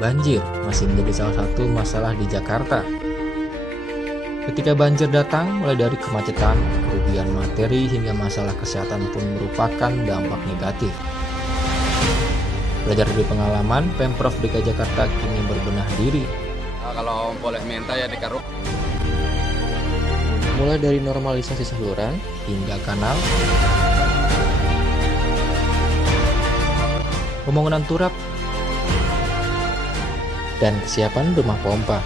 Banjir masih menjadi salah satu masalah di Jakarta. Ketika banjir datang, mulai dari kemacetan, kerugian materi, hingga masalah kesehatan pun merupakan dampak negatif. Belajar dari pengalaman, Pemprov DKI Jakarta kini berbenah diri. Kalau boleh minta ya dikeruk. Mulai dari normalisasi saluran hingga kanal, pembangunan turap, dan kesiapan rumah pompa.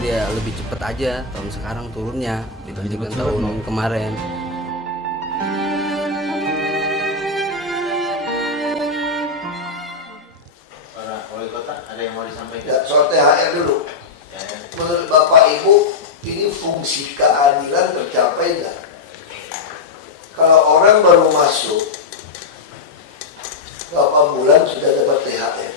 Dia lebih cepat aja tahun sekarang turunnya dibandingkan tahun kemarin. Para wali kota ada yang mau disampaikan? Ya, soal THR dulu. Menurut Bapak Ibu, ini fungsi keadilan tercapai nggak? Kalau orang baru masuk, berapa bulan sudah dapat THR?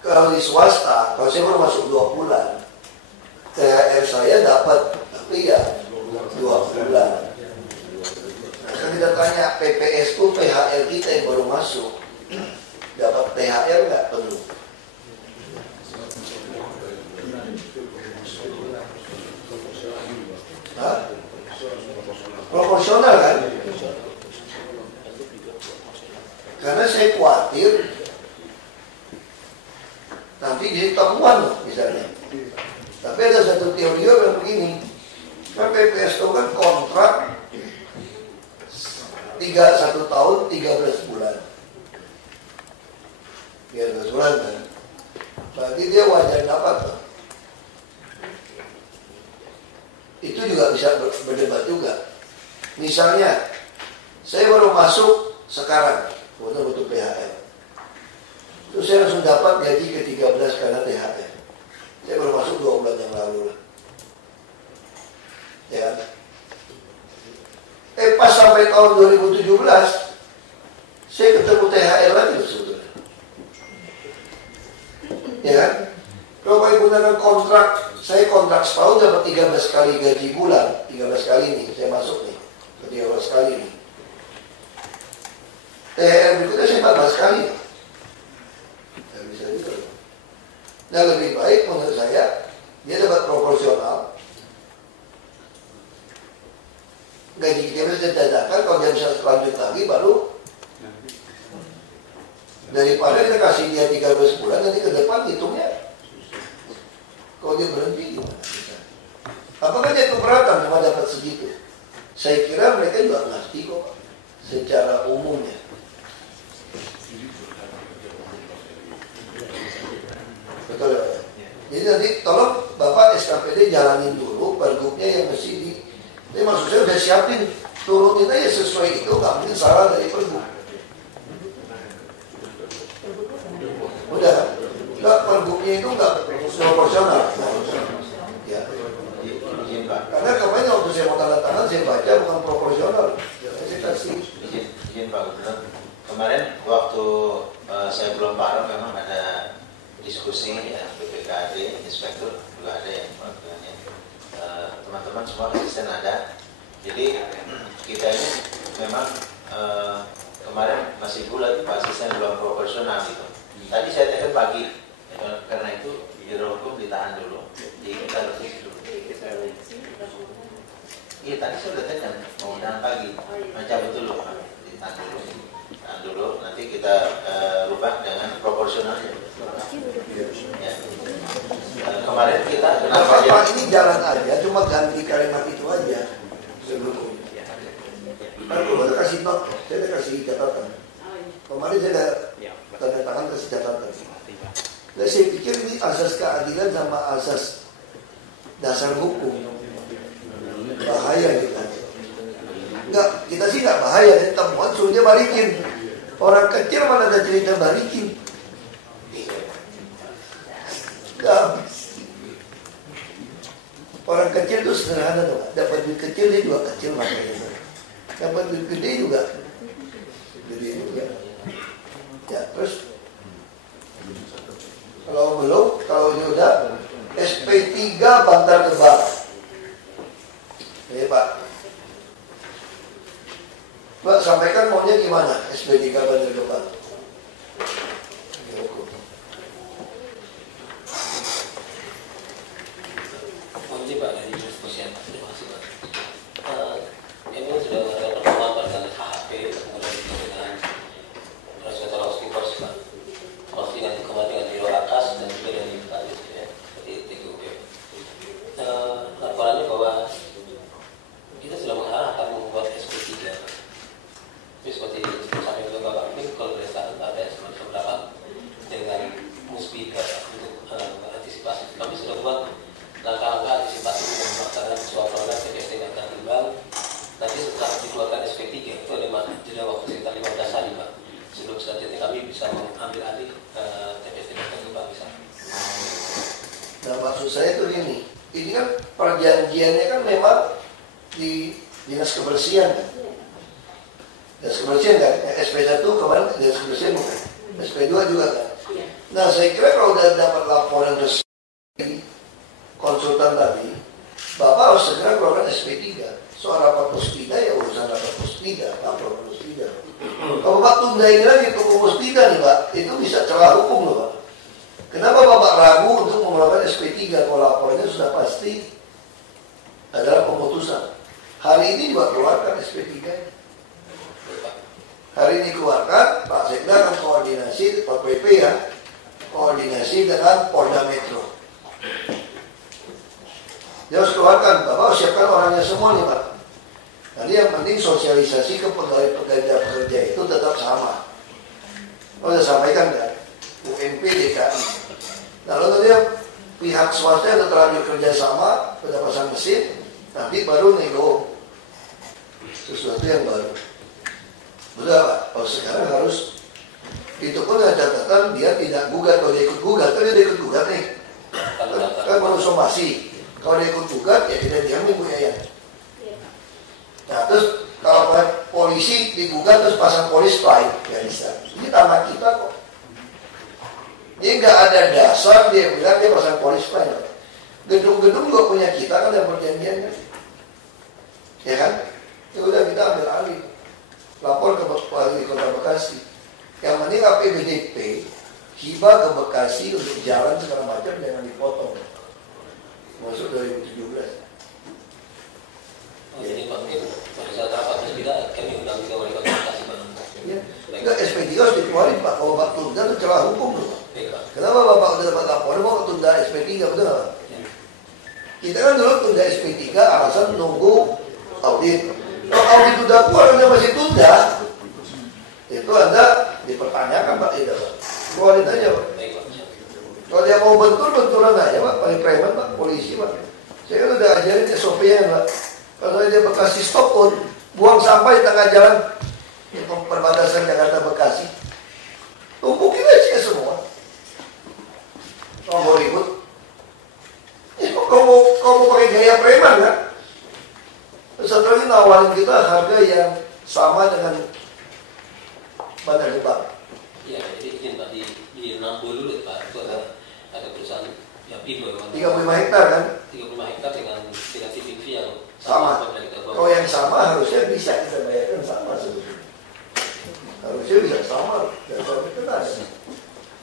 Kalau di swasta, kalau saya baru masuk 2 bulan, THR saya dapat, tapi ya 2 bulan. Nah, kita tanya PPS itu PHR kita yang baru masuk, dapat THR nggak penuh? Hah? Proporsional kan? Karena saya khawatir nanti jadi temuan loh misalnya. Tapi ada satu teori yang begini, kan PPS itu kan kontrak 1 tahun 13 bulan. 13 bulan kan. Berarti dia wajar dapat loh. Itu juga bisa berdebat juga. Misalnya, saya baru masuk sekarang, kemudian butuh PHR. Terus saya langsung dapat gaji ke-13 karena THR. Saya baru masuk 2 bulan yang lalu lah. Ya kan? Pas sampai tahun 2017, saya ketemu THR lagi sebetulnya. Ya kan? Kalau Pak Ibu gunakan kontrak, saya kontrak setahun dapat 13 kali gaji bulan. 13 kali nih, saya masuk nih. 13 kali nih. THR berikutnya saya 14 kali. Nggak bisa juga. Nah, lebih baik menurut saya, dia dapat proporsional. Gaji kita bisa dadakan, kalau dia bisa lanjut lagi baru. Daripada kita kasih dia 13 bulan, nanti ke depan hitungnya. Kalau dia berhenti gimana? Apakah dia keberatan cuma dapat segitu? Saya kira mereka juga ngerti kok secara umumnya. Betul ya? Jadi nanti tolong Bapak SKPD jalanin dulu pergubnya yang mesti di. Tapi maksud saya udah siapin, turunin aja sesuai itu, nggak mungkin salah dari pergub. Udah, nggak pergubnya itu nggak proporsional. Ya. Karena kemarin waktu saya mau tanda tangan saya baca bukan proporsional. Saya kasih. Izin Pak Gubernur. Kemarin waktu saya belum paham memang ada diskusi ya BPKAD, inspektur juga ada yang melakukannya. Teman-teman semua asisten ada. Jadi kita ini memang kemarin masih bulat Pak asisten belum proporsional gitu. Tadi saya tekan pagi, karena itu Biro Hukum ditahan dulu, kita revisi dulu. Iya tadi saya sudah tekan, mau undang pagi, macam betul loh Pak, ditahan dulu, nanti kita rubah dengan proporsionalnya. Ya. Kemarin kita kenapa Pak ini jalan aja, cuma ganti kalimat itu aja sebelum. Aku baru kasih not, saya udah kasih catatan. Kemarin saya ada tanda tangan kasih catatan. Nah, saya pikir ini asas keadilan sama asas dasar hukum. Bahaya kita. Enggak, kita sih nggak bahaya. Ini temuan suruh dia balikin. Orang kecil mana ada cerita balikin. Nggak. Orang kecil itu sederhana dong. Dapat duit kecil dia juga kecil makanya. Dapat duit gede juga. Gede juga. Ya, terus kalau belum, kalau sudah SP3 Bantar Gebang. Pak. Pak, sampaikan maunya gimana SP3 Banjar Gebang? Mungkin Pak dari diskusi terima kasih Pak. Ini sudah ada pertemuan Pak dengan HHP, kemudian dengan Resolusi Housekeepers Pak. Pasti nanti kemarin dengan Biro Akas dan juga dari Pak ya, seperti TGUP. Laporannya bahwa kita sudah mengarah akan membuat SP3. Tapi seperti sampai ke Bapak ini kalau berdasarkan ada beberapa dengan musbida untuk antisipasi. Kami sudah buat langkah-langkah antisipasi untuk melaksanakan sebuah program TPST Bantar Gebang. Nanti setelah dikeluarkan SP3 itu ada jeda waktu sekitar 15 hari Pak. Sebelum selanjutnya kami bisa mengambil alih TPST Bantar Gebang misalnya. Nah maksud saya itu ini kan perjanjiannya kan memang di Dinas Kebersihan kan? Dinas Kebersihan kan? SP1 kemarin Dinas Kebersihan bukan? SP2 juga kan? Nah saya kira kalau udah dapat laporan resmi konsultan tadi, Bapak harus segera keluarkan SP3. Soal rapat puspida ya urusan rapat puspida, laporan puspida. Kalau Bapak tunda ini lagi tunggu puspida nih Pak, itu bisa celah hukum loh Pak. Kenapa Bapak ragu untuk mengeluarkan SP3 kalau laporannya sudah pasti adalah pemutusan? Hari ini juga keluarkan SP3. Hari ini keluarkan, Pak Sekda akan koordinasi, Pak PP ya, koordinasi dengan Polda Metro. Dia harus keluarkan, Bapak siapkan orangnya semua nih Pak. Nanti yang penting sosialisasi ke pekerja itu tetap sama. Sudah sampaikan kan? UMP DKI. Lalu nanti pihak swasta yang terlanjur kerjasama, pada pasang mesin, nanti baru nego sesuatu yang baru. Udah Pak, kalau sekarang harus itu pun ada catatan dia tidak gugat. Kalau dia ikut gugat, kan dia ikut gugat nih. Kan baru somasi. Kalau dia ikut gugat, ya tidak diamin Bu Yayan. Nah terus kalau polisi digugat terus pasang polis lain, ya bisa. Ini tanah kita kok. Dia nggak ada dasar dia bilang dia pasang polis lain. Gedung-gedung juga punya kita kan yang perjanjian kan. Ya kan? Ya udah kita ambil alih. Lapor ke Wali Kota Bekasi. Yang penting APBDP hibah ke Bekasi untuk jalan segala macam jangan dipotong. Masuk 2017. Jadi Pak mungkin pada saat rapat tidak kami undang ke Wali Kota Bekasi Pak. Ya. Enggak SP3 harus dikeluarin Pak. Kalau Bapak tunda itu celah hukum loh. Kenapa Bapak udah dapat laporan mau tunda SP3 betul nggak? Kita kan dulu tunda SP3 alasan nunggu audit. Kalau audit udah keluar Anda masih tunda, itu Anda dipertanyakan Pak tidak Pak. Keluarin aja Pak. Kalau dia mau benturan aja Pak, paling preman Pak, polisi Pak. Saya kan udah ajarin SOP-nya Pak. Kalau dia Bekasi stop pun, buang sampah di tengah jalan di perbatasan Jakarta Bekasi, tumpukin aja semua. Kalau mau ribut, kau mau pakai gaya preman kan? Satu lagi nawarin kita harga yang sama dengan Bantar Gebang. Iya, jadi izin Pak di 60 dulu Pak, itu ada perusahaan yang 35 hektar kan? 35 hektar dengan TPV yang sama. Kalau yang sama harusnya bisa kita bayarkan sama sebetulnya. Harusnya bisa sama. Dan kalau kita ada.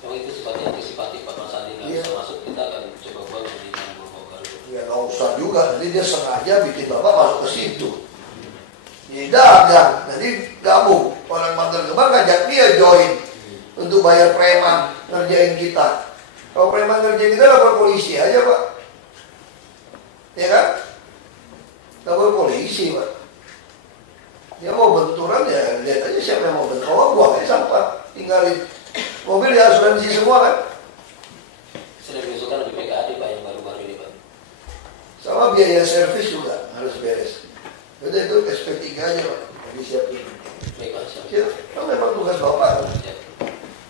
Kalau itu sifatnya antisipatif Pak, Mas Andi nggak bisa masuk, kita akan coba buat di Bogor. Ya nggak usah juga, nanti dia sengaja bikin Bapak masuk ke situ. Dia dagang, nanti gabung. Orang Bantar Gebang ngajak dia join untuk bayar preman ngerjain kita. Kalau preman ngerjain kita lapor polisi aja Pak. Ya kan? Lapor polisi Pak. Dia mau benturan ya lihat aja siapa yang mau benturan. Oh buang aja sampah, tinggalin. Mobil ya asuransi semua kan? Sudah diusulkan lebih BPKAD Pak yang baru-baru ini Pak. Sama biaya servis juga harus beres. Jadi itu SP3 aja Pak, yang disiapin. Baik Pak, siap. Ya, itu memang tugas Bapak kan? Ya.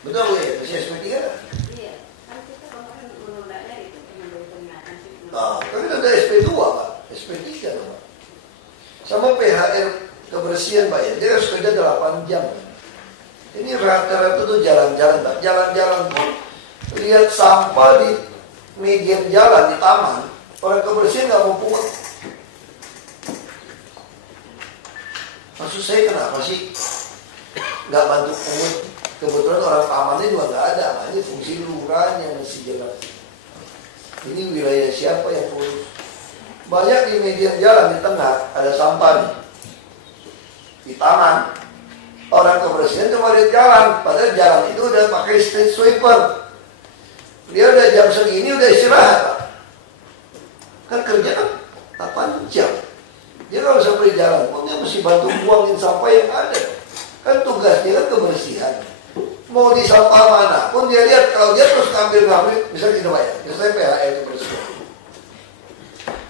Betul ya, masih SP3 kan? Iya, kan kita kemarin menundanya itu cuma dari peringatan sih. Nah, tapi ada SP2 Pak, SP3 Pak. Sama PHR kebersihan Pak ya, dia harus kerja 8 jam. Ini rata-rata tuh jalan-jalan Pak, jalan-jalan pun lihat sampah di median jalan, di taman, orang kebersihan nggak mau pungut. Maksud saya kenapa sih nggak bantu pungut? Kebetulan orang tamannya juga nggak ada, makanya fungsi lurahnya mesti jelas. Ini wilayah siapa yang urus? Banyak di media jalan di tengah ada sampah nih. Di taman orang kebersihan cuma lihat jalan, padahal jalan itu udah pakai street sweeper. Dia udah jam segini udah istirahat, Pak. Kan kerja kan 8 jam. Dia kalau bisa beli jalan pun dia mesti bantu buangin sampah yang ada. Kan tugasnya kan kebersihan. Mau di sampah mana pun dia lihat, kalau dia terus ngambil, misalnya gitu Pak ya, misalnya PHL itu bersih.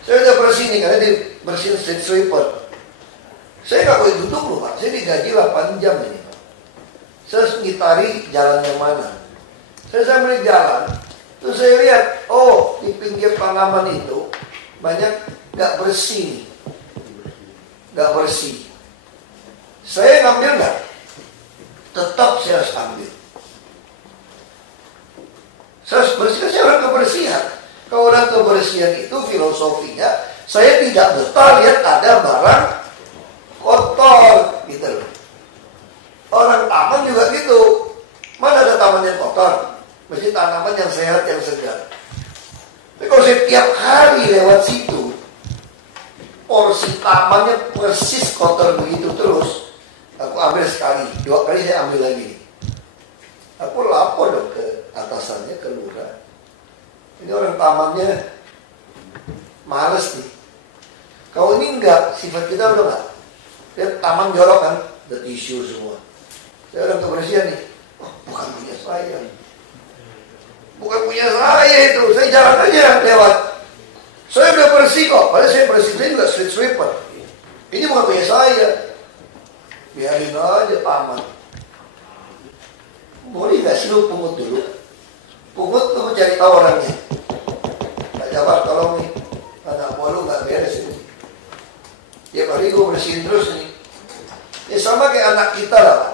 Saya udah bersih nih karena dia bersihin street sweeper. Saya nggak boleh duduk loh Pak, saya digaji 8 jam ini Pak. Saya harus ngitari jalan yang mana. Saya sambil jalan, terus saya lihat, oh di pinggir tanaman itu banyak nggak bersih, nggak bersih. Saya ngambil nggak? Tetap saya harus ambil. Saya harus bersihkan, saya orang kebersihan. Kalau orang kebersihan itu filosofinya, saya tidak betah lihat ada barang kotor, gitu loh. Orang taman juga gitu. Mana ada taman yang kotor? Mesti tanaman yang sehat, yang segar. Tapi kalau saya tiap hari lewat situ, porsi tamannya persis kotor begitu terus, aku ambil sekali, 2 kali saya ambil lagi. Aku lapor dong ke atasannya, ke lurah. Ini orang tamannya males nih. Kalau ini enggak, sifat kita udah enggak. Lihat taman jorok kan, ada tisu semua. Saya orang kebersihan nih. Oh, bukan punya saya. Bukan punya saya itu. Saya jalan aja lewat. Saya udah bersih kok. Padahal saya bersihnya juga street sweeper. Ini bukan punya saya. Biarin aja taman. Boleh gak sih lu pungut dulu? Pungut lu cari tahu orangnya. Pak Jabar tolong nih, anak buah lu gak beres ini. Tiap hari gue bersihin terus nih. Ya sama kayak anak kita lah Pak.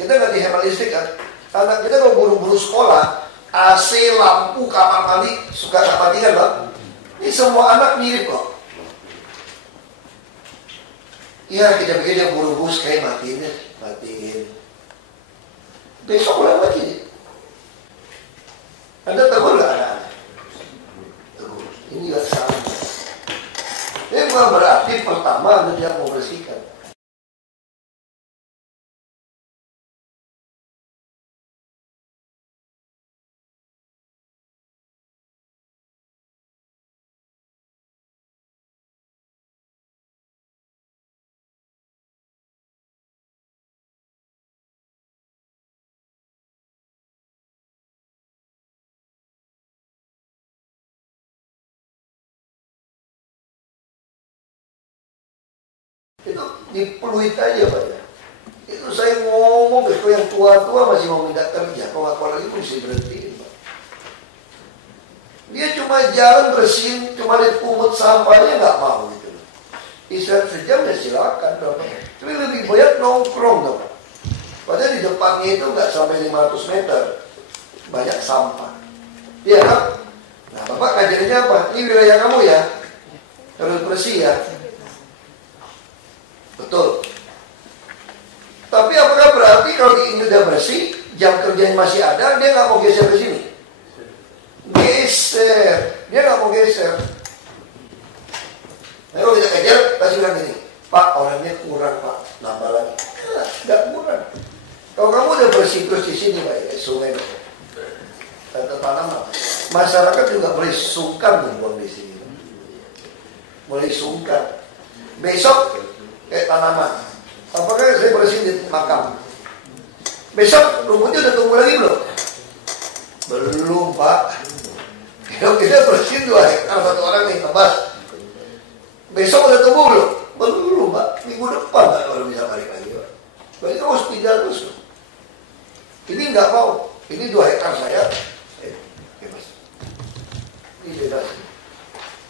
Kita gak dihemat listrik kan. Anak kita kalau buru-buru sekolah, AC, lampu, kamar mandi suka gak matikan Pak. Ini semua anak mirip kok. Ya kita pikir dia buru-buru kayak matiin. Besok ulang lagi. Anda tegur gak anak-anak? Tegur. Ini gak sama. Ini bukan berarti pertama Anda tidak mau bersihkan. Itu di Pluit aja Pak ya. Itu saya ngomong ke yang tua-tua masih mau minta kerja. Kalau lagi mesti berhenti Pak. Dia cuma jalan bersihin, cuma lihat pungut sampahnya nggak mau gitu. Istirahat sejam ya silakan dong. Tapi lebih banyak nongkrong dong Pak. Padahal di depannya itu nggak sampai 500 meter banyak sampah. Iya kan? Nah Bapak ngajarinnya apa? Ini wilayah kamu ya, harus bersih ya. Betul. Tapi apakah berarti kalau di ini udah bersih, jam kerjanya masih ada, dia nggak mau geser ke sini? Geser, dia nggak mau geser. Nah, kalau kita kejar, kasih bilang ini, Pak orangnya kurang Pak, nambah lagi. Nah, nggak kurang. Kalau kamu udah bersih terus di sini Pak, ya, sungai tata tanaman, masyarakat juga boleh sungkan membuang di sini, boleh sungkan. Besok kayak tanaman. Apakah saya bersihin di makam? Besok rumputnya udah tumbuh lagi belum? Belum Pak. Kalau kita bersihin 2 hektar satu orang nih tebas. Besok udah tumbuh belum? Belum Pak. Minggu depan Pak kalau bisa balik lagi Pak. Berarti harus pindah terus. Ini nggak mau. Ini 2 hektar saya. Bebas. Ini bebas.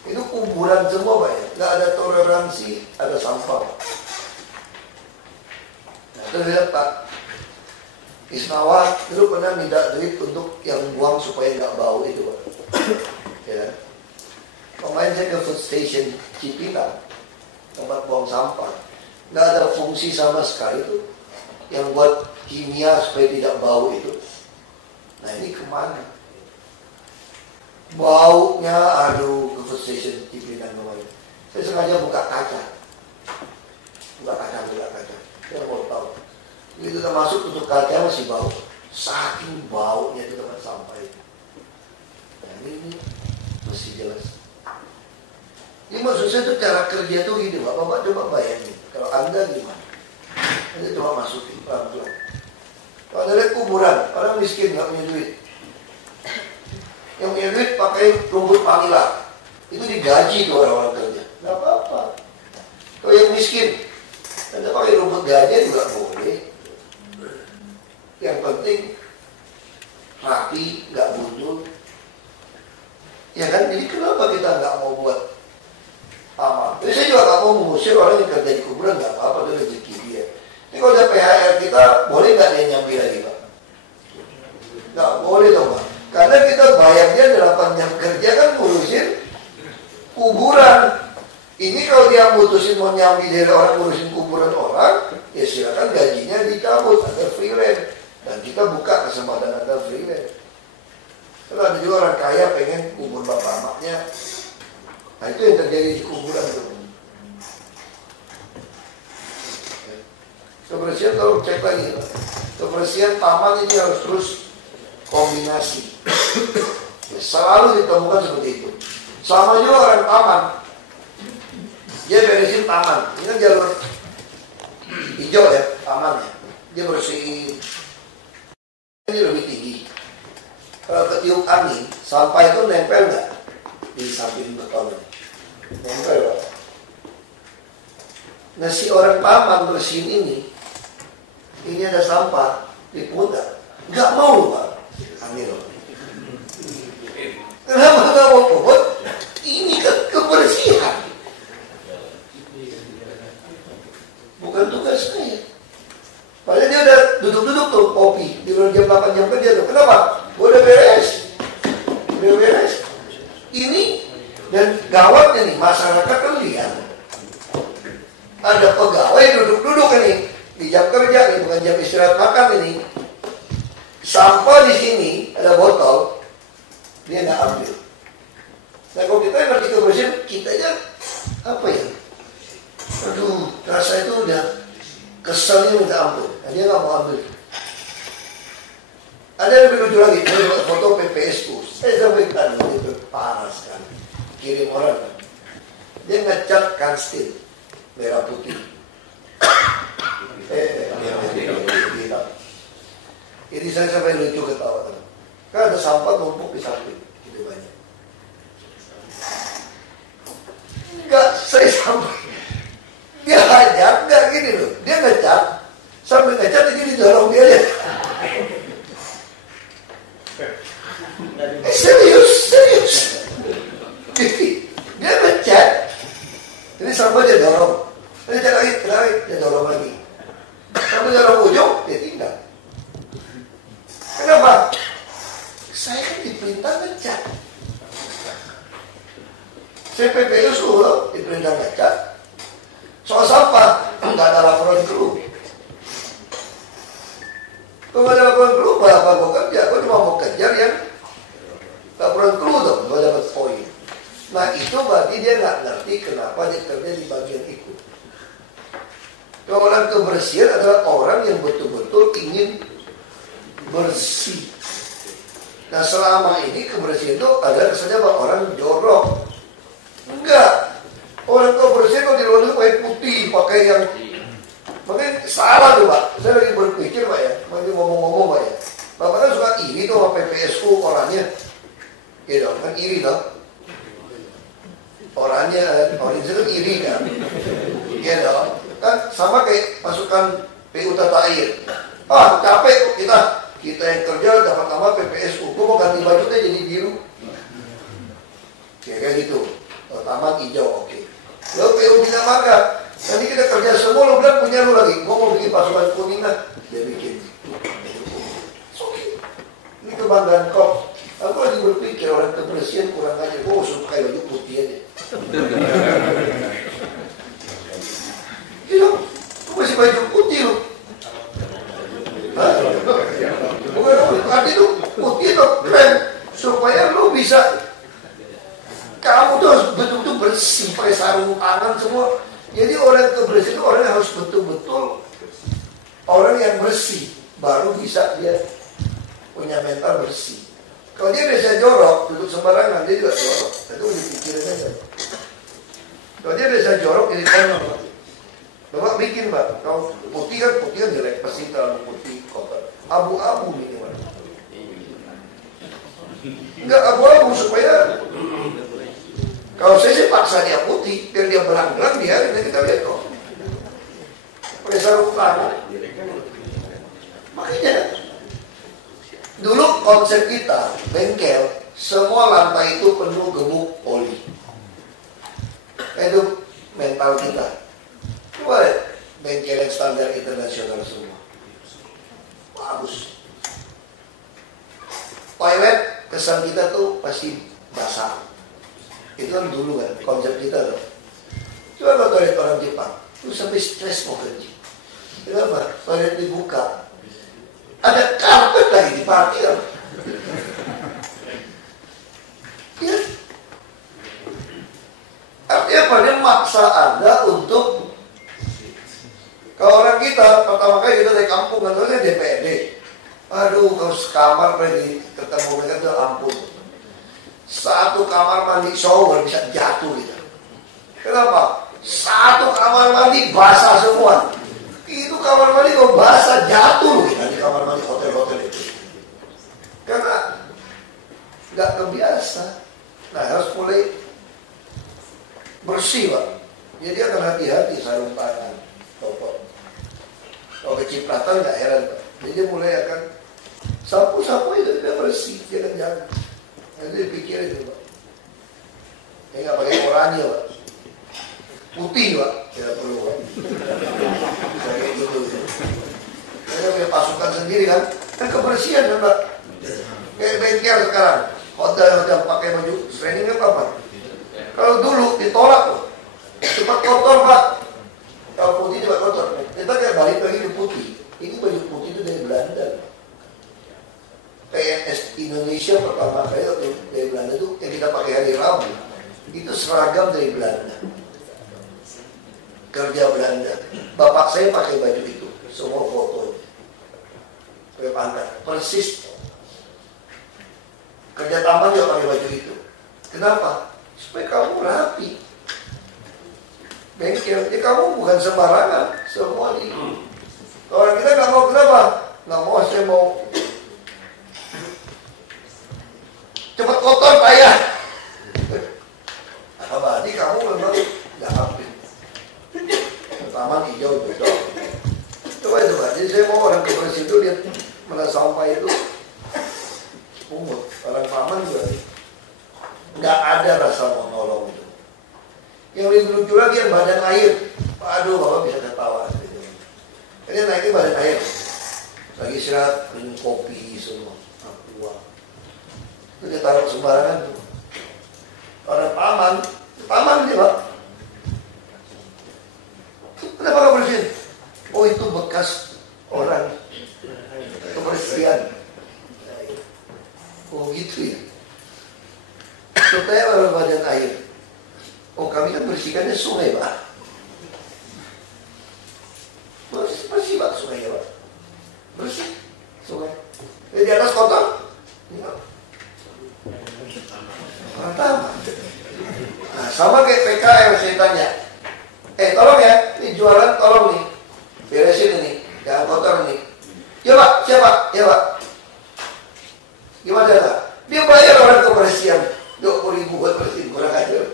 Itu kuburan semua Pak ya. Nggak ada toleransi, ada sampah. Nah, terus lihat Pak, Isnawa dulu pernah minta duit untuk yang buang supaya nggak bau itu Pak. Ya. Kemarin saya ke food station Cipinang, tempat buang sampah. nggak ada fungsi sama sekali itu yang buat kimia supaya tidak bau itu. Nah ini kemana? Baunya, aduh, ke food station TV dan lain-lain. Saya sengaja buka kaca. Saya mau tahu. Begitu kita masuk tutup kaca masih bau. Saking baunya itu tempat sampah itu. Nah ini masih jelas. Ini maksud saya itu cara kerja itu gini, Bapak coba bayangin. Kalau Anda gimana? Anda coba masukin pelan-pelan. Kalau Anda lihat kuburan, orang miskin nggak punya duit. Yang punya duit pakai rumput Manila. Itu digaji tuh orang-orang kerja. Nggak apa-apa. Kalau yang miskin, Anda pakai rumput gajah juga boleh. Yang penting rapi, nggak buntul. Ya kan? Jadi kenapa kita nggak mau buat aman? Jadi saya juga nggak mau mengusir orang yang kerja di kuburan, nggak apa-apa, itu rezeki dia. Ini kalau ada PHR kita, boleh nggak dia nyambi lagi, Pak? Nggak boleh dong, Pak. Karena kita bayar dia 8 jam kerja kan ngurusin kuburan. Ini kalau dia mutusin mau nyambi dari orang ngurusin kuburan orang, ya silakan gajinya dicabut, ada freelance. Dan kita buka kesempatan ada freelance. Kalau ada juga orang kaya pengen kubur bapak emaknya. Nah itu yang terjadi di kuburan itu. Kebersihan kalau cek lagi, kebersihan taman ini harus terus kombinasi. Ya, selalu ditemukan seperti itu. Sama juga orang taman, dia beresin taman. Ini kan jalur hijau ya, tamannya. Dia bersihin. Ini lebih tinggi. Kalau ketiup angin, sampah itu nempel nggak di samping beton? Nempel, Pak. Nah si orang taman bersihin ini ada sampah, dipungut nggak mau, Pak. Angin loh. Kenapa nggak mau pungut? Ini kan kebersihan, bukan tugas saya. Padahal dia udah duduk-duduk tuh kopi di luar jam 8 jam kerja tuh. Kenapa? Udah beres. Ini dan gawatnya nih masyarakat kan lihat ada pegawai duduk-duduk ini di jam kerja nih, bukan jam istirahat makan ini. Sampah di sini ada botol, dia nggak ambil. Nah kalau kita ngerti kebersihan, kita aja apa ya? Aduh, rasa itu udah keselnya minta ampun. Nah, dia nggak mau ambil. Ada yang lebih lucu lagi, dia buat foto PPSU. Saya sampaikan itu parah sekali. Kirim orang kan. Dia ngecat kanstil merah putih. Ini saya sampai lucu ketawa. Kan ada sampah numpuk di samping, gitu banyak. Enggak, saya sampai. Dia hajar, enggak gini loh. Dia ngecat, sambil ngecat ini didorong dia aja. Serius. Dia ngecat. Ini sampai dia dorong. Dia ngecat lagi, dia dorong lagi. Sampai dorong ujung, dia tinggal. Kenapa? Saya kan diperintah ngecat. Saya PPSU loh, diperintah ngecat. Soal sampah, nggak ada laporan kru. Kalau nggak ada laporan kru, apa gue kerja? Gue cuma mau kejar yang laporan kru dong, gue dapat poin. Nah itu berarti dia nggak ngerti kenapa dia kerja di bagian itu. Kalau orang kebersihan adalah orang yang betul-betul ingin bersih. Nah selama ini kebersihan itu adalah kesannya bahwa orang jorok. Enggak. Orang kebersihan kalau di luar negeri pakai putih, pakai yang makanya salah tuh Pak. Saya lagi berpikir Pak ya, lagi ngomong-ngomong Pak ya. Bapak kan suka iri tuh sama PPSU orangnya. Ya dong, kan iri dong. Orangnya kan iri kan. Ya dong. Kan sama kayak pasukan PU Tata Air. Ah capek kita yang kerja dapat nama PPSU. Gue mau ganti baju deh jadi biru. Ya kayak gitu. Taman hijau oke. Lalu PU Bina Marga. Nanti kita kerja semua lo bilang punya lo lagi. Gue mau bikin pasukan kuning lah. Dia bikin. Ini kebanggaan kok. Aku lagi berpikir orang kebersihan kurang aja. Oh suka pakai baju putih aja. Gitu. betul-betul bersih, pakai sarung tangan semua. Jadi orang kebersihan itu orang yang harus betul-betul orang yang bersih, baru bisa dia punya mental bersih. Kalau dia biasa jorok, duduk sembarangan, dia juga jorok. Itu dipikirin aja. Kalau dia biasa jorok, jadi kotor. Bapak bikin, Pak. Kalau putih kan jelek, pasti terlalu putih, kotor. Abu-abu minimal. Enggak abu-abu supaya kalau saya sih paksa dia putih, biar dia berang-berang, dia kita lihat kok. Pakai sarung tangan. Makanya dulu konsep kita bengkel, semua lantai itu penuh gemuk oli. Itu mental kita. Coba bengkel yang standar internasional semua, bagus. Toilet kesan kita tuh pasti basah. Itu kan dulu kan konsep kita loh. Coba kalau toilet orang Jepang, lu sampai stres mau kencing. Kenapa? Toilet dibuka, ada karpet lagi di parkir. Ya. Artinya apa? Dia maksa Anda untuk, kalau orang kita pertama kali kita dari kampung kan DPRD. Aduh, kalau sekamar pergi ketemu mereka tuh ampun. Satu kamar mandi shower bisa jatuh gitu. Kenapa? Satu kamar mandi basah semua. Itu kamar mandi kalau basah jatuh gitu di kamar mandi hotel-hotel itu. Karena nggak kebiasa. Nah, harus mulai bersih, Pak. Jadi akan hati-hati sarung tangan, topok. Kalau kecipratan nggak heran, Pak. Jadi mulai akan sapu-sapu itu dia bersih, jangan. Nanti dipikir itu, Pak. Kayak nggak pakai oranye, Pak. Putih, Pak. Tidak perlu, Pak. Kayak gitu. Saya punya pasukan sendiri kan. Kan kebersihan kan, Pak. Kayak bengkel sekarang. Hotel pakai baju training apa? Kalau dulu ditolak, Pak. Cepat kotor, Pak. Kalau putih cepat kotor. Kita kayak balik lagi ke putih. Ini baju putih itu dari Belanda. PNS Indonesia pertama kali waktu dari Belanda itu yang kita pakai hari Rabu itu seragam dari Belanda, kerja Belanda. Bapak saya pakai baju itu, semua foto pakai pangkat persis. Kerja taman juga pakai baju itu. Kenapa? Supaya kamu rapi. Bengkel, ya kamu bukan sembarangan, semua di. Orang kita nggak mau, kenapa? Nggak mau, saya mau cepat kotor payah. Apa ini kamu memang nggak rapi. Pertama hijau betul. Coba itu, Pak. Jadi saya mau orang kebersihan itu lihat mana sampah itu pungut. Orang paman juga nggak ada rasa mau nolong itu. Yang lebih lucu lagi yang badan air. Aduh, Bapak bisa ketawa. Ini naiknya badan air. Lagi istirahat, minum kopi semua. Keluar. Itu dia taruh sembarangan tuh. Orang paman dia, Pak. Kenapa nggak bersihin? Oh, itu bekas orang kebersihan. Oh gitu ya. Supaya orang badan air. Oh, kami kan bersihkannya sungai, Pak. Bersih, Pak, sungainya, Pak. Bersih sungai. Di atas kotor. Mantap. Nah, sama kayak PKL saya tanya. Tolong ya, ini jualan tolong nih. Beresin ini, jangan kotor nih. Ya, Pak, siapa? Ya, Pak. Gimana, Pak? Dia bayar orang kebersihan 20.000 buat bersih, kurang ajar.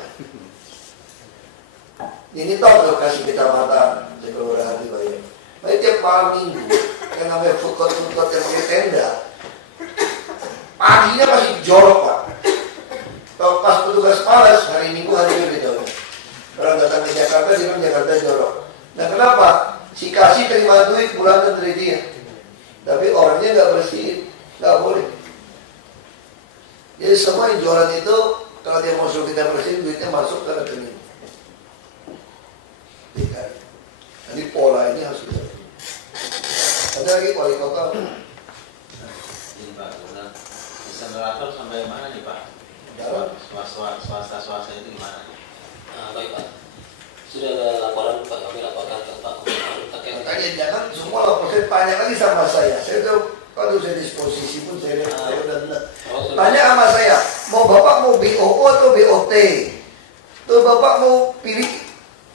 Ini toh kasih kecamatan, saya keluar hati bayar. Tapi tiap malam minggu, yang namanya food court yang pakai tenda, paginya masih jorok, Pak. Kalau pas petugas malas, hari Minggu hari ini jorok. Orang datang ke Jakarta, dia bilang Jakarta jorok. Nah, kenapa? Si kasih terima duit bulanan dari dia, tapi orangnya nggak bersih, nggak boleh. Jadi semua yang jualan itu, kalau dia mau suruh kita bersihin, duitnya masuk ke rekening. Jadi pola ini harus kita. Ada lagi wali kota. Ini Pak, bisa ngeratur sampai mana nih Pak? Swasta itu gimana? Baik Pak, sudah ada laporan Pak, kami laporkan ke Pak Gubernur terkait. Makanya jangan semua laporan tanya lagi sama saya. Saya tahu kalau saya disposisi pun saya udah bilang. Tanya sama saya, mau bapak mau BOO atau BOT? Tuh bapak mau pilih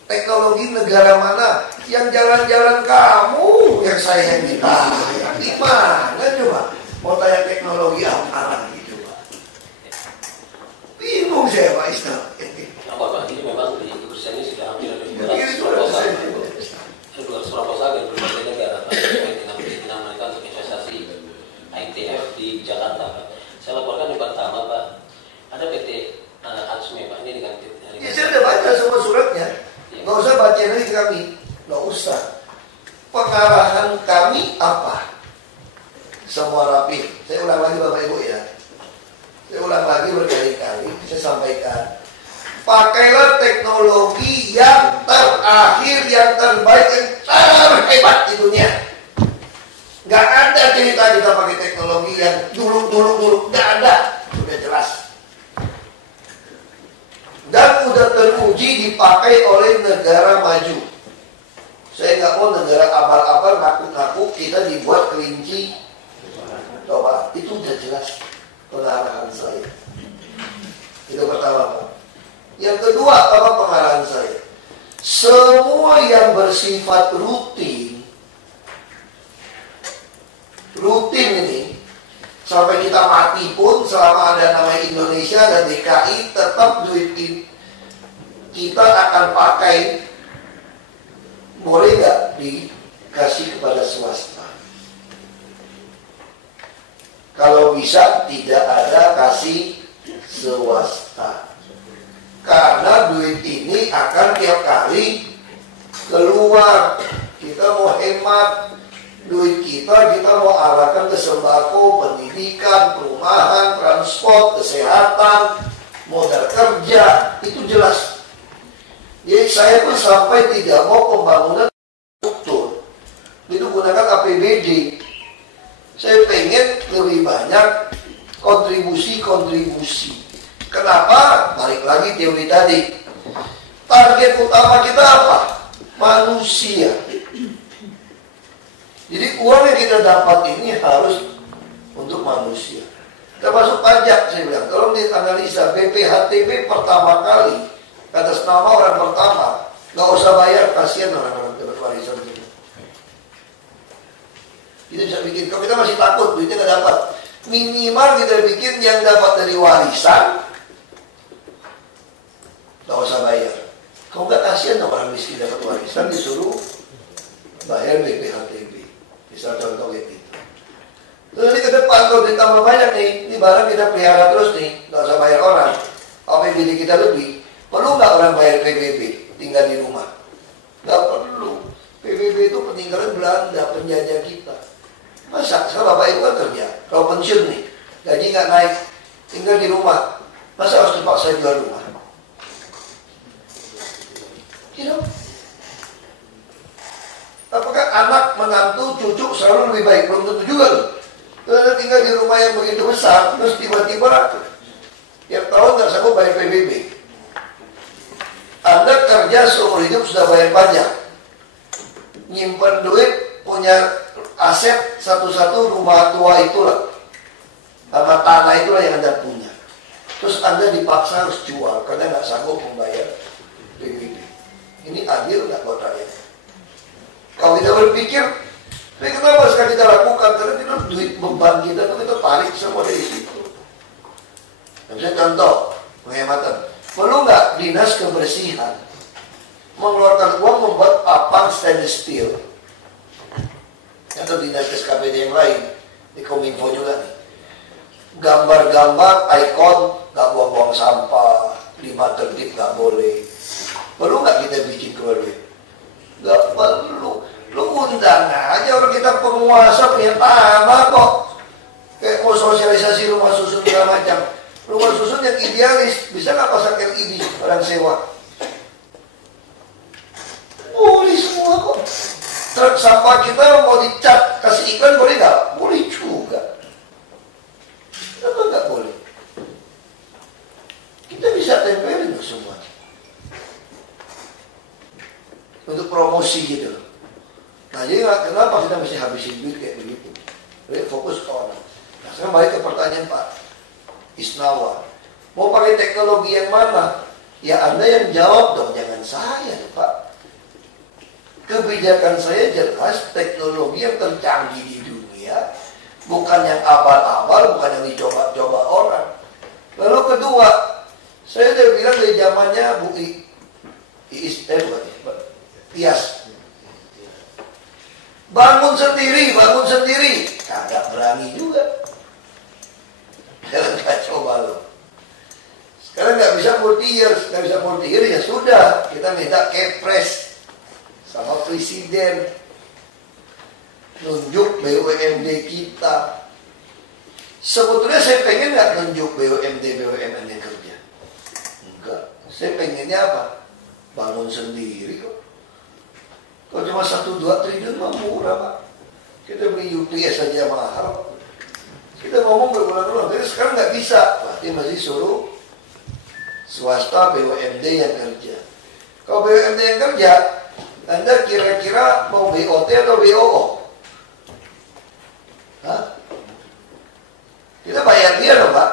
teknologi negara mana? Yang jalan-jalan kamu, yang saya yang ditanya. Gimana coba? Mau tanya teknologi apa gitu Pak? Bingung saya Pak Isna. Apa Pak, ini memang di Indonesia ini sudah hampir ada Ini 200 proposal. sudah Ada 200 proposal dari berbagai negara Pak, terkait dengan perizinan mereka untuk investasi ITF di Jakarta Pak. Saya laporkan di pertama Pak, ada PT Atsme Pak, ini dengan Ya saya udah baca semua suratnya. Nggak usah baca lagi kami. Nggak usah. Pengarahan kami apa? Semua rapi. Saya ulang lagi Bapak Ibu ya. Saya ulang lagi berkali-kali. Saya sampaikan. Pakailah teknologi yang terakhir, yang terbaik, yang terhebat di dunia. Nggak ada cerita kita pakai teknologi yang dulu. Nggak ada. Sudah jelas. Dan udah teruji dipakai oleh negara maju. Saya nggak mau negara abal-abal ngaku-ngaku kita dibuat kelinci. Coba, itu udah jelas pengarahan saya. Itu pertama Pak. Yang kedua, apa pengarahan saya? Semua yang bersifat rutin ini, sampai kita mati pun selama ada nama Indonesia dan DKI, tetap duit kita akan pakai. Boleh nggak dikasih kepada swasta? Kalau bisa tidak ada kasih swasta. Karena duit ini akan tiap kali keluar. Kita mau hemat duit kita mau arahkan ke sembako, pendidikan, perumahan, transport, kesehatan, modal kerja, itu jelas. Jadi saya pun sampai tidak mau pembangunan struktur itu gunakan APBD. Saya pengen lebih banyak kontribusi. Kenapa? Balik lagi teori tadi. Target utama kita apa? Manusia. Jadi uang yang kita dapat ini harus untuk manusia. Termasuk pajak saya bilang. Kalau dianalisa BPHTB pertama kali atas nama orang pertama, nggak usah bayar, kasihan orang-orang dapat warisan itu. Kita bisa bikin. Kalau kita masih takut duitnya nggak dapat, minimal kita bikin yang dapat dari warisan, nggak usah bayar. Kalau nggak kasihan orang miskin dapat warisan disuruh bayar BPHTB. Misal contoh kayak gitu. Terus nanti ke depan kalau ditambah banyak nih, ini barang kita pelihara terus nih, nggak usah bayar orang. APBD kita lebih. Perlu nggak orang bayar PBB tinggal di rumah? Nggak perlu. PBB itu peninggalan Belanda, penjajah kita. Masa sekarang Bapak Ibu kan kerja, kalau pensiun nih, gaji nggak naik, tinggal di rumah. Masa harus dipaksa jual rumah? Gitu. Apakah anak menantu cucu selalu lebih baik? Belum tentu juga loh. Karena tinggal di rumah yang begitu besar, terus tiba-tiba tiap tahun nggak sanggup bayar PBB. Anda kerja seumur hidup sudah bayar pajak, nyimpen duit, punya aset satu-satu rumah tua itulah, sama tanah itulah yang Anda punya. Terus Anda dipaksa harus jual karena nggak sanggup membayar PBB. Ini adil nggak buat rakyat? Kalau kita berpikir, tapi kenapa sekarang kita lakukan? Karena kita duit beban kita itu kita tarik semua dari situ. Misalnya contoh penghematan. Perlu nggak dinas kebersihan mengeluarkan uang membuat papan stainless steel atau dinas SKPD yang lain di Kominfo juga nih, gambar-gambar ikon nggak buang-buang sampah, 5 tertib nggak boleh. Perlu nggak kita bikin keluarga? Nggak perlu. Lu undang aja orang kita penguasa punya tanah kok, kayak mau sosialisasi rumah susun segala macam. Rumah susun yang idealis, bisa nggak pasang LED orang sewa? Boleh semua kok. Truk sampah kita mau dicat, kasih iklan boleh nggak? Boleh juga. Kenapa nggak boleh? Kita bisa tempelin semua. untuk promosi gitu. Nah jadi kenapa kita mesti habisin duit kayak begitu? Jadi fokus ke orang. Nah sekarang balik ke pertanyaan Pak Isnawa, mau pakai teknologi yang mana? Ya Anda yang jawab dong, jangan saya Pak. Kebijakan saya jelas teknologi yang tercanggih di dunia, bukan yang abal-abal, bukan yang dicoba-coba orang. Lalu kedua, saya udah bilang dari zamannya Bu Tias, bangun sendiri, kagak berani juga. Jangan kacau balau. Sekarang nggak bisa multi year, ya sudah, kita minta kepres sama presiden nunjuk BUMD kita. Sebetulnya saya pengen nggak nunjuk BUMD yang kerja? Enggak. Saya pengennya apa? Bangun sendiri kok. Kalau cuma 1-2 triliun mah murah Pak. Kita beli UPS saja mahal. Kita ngomong berulang-ulang, tapi sekarang nggak bisa. Berarti masih suruh swasta BUMD yang kerja. Kalau BUMD yang kerja, Anda kira-kira mau BOT atau BOO? Hah? Kita bayar dia loh Pak.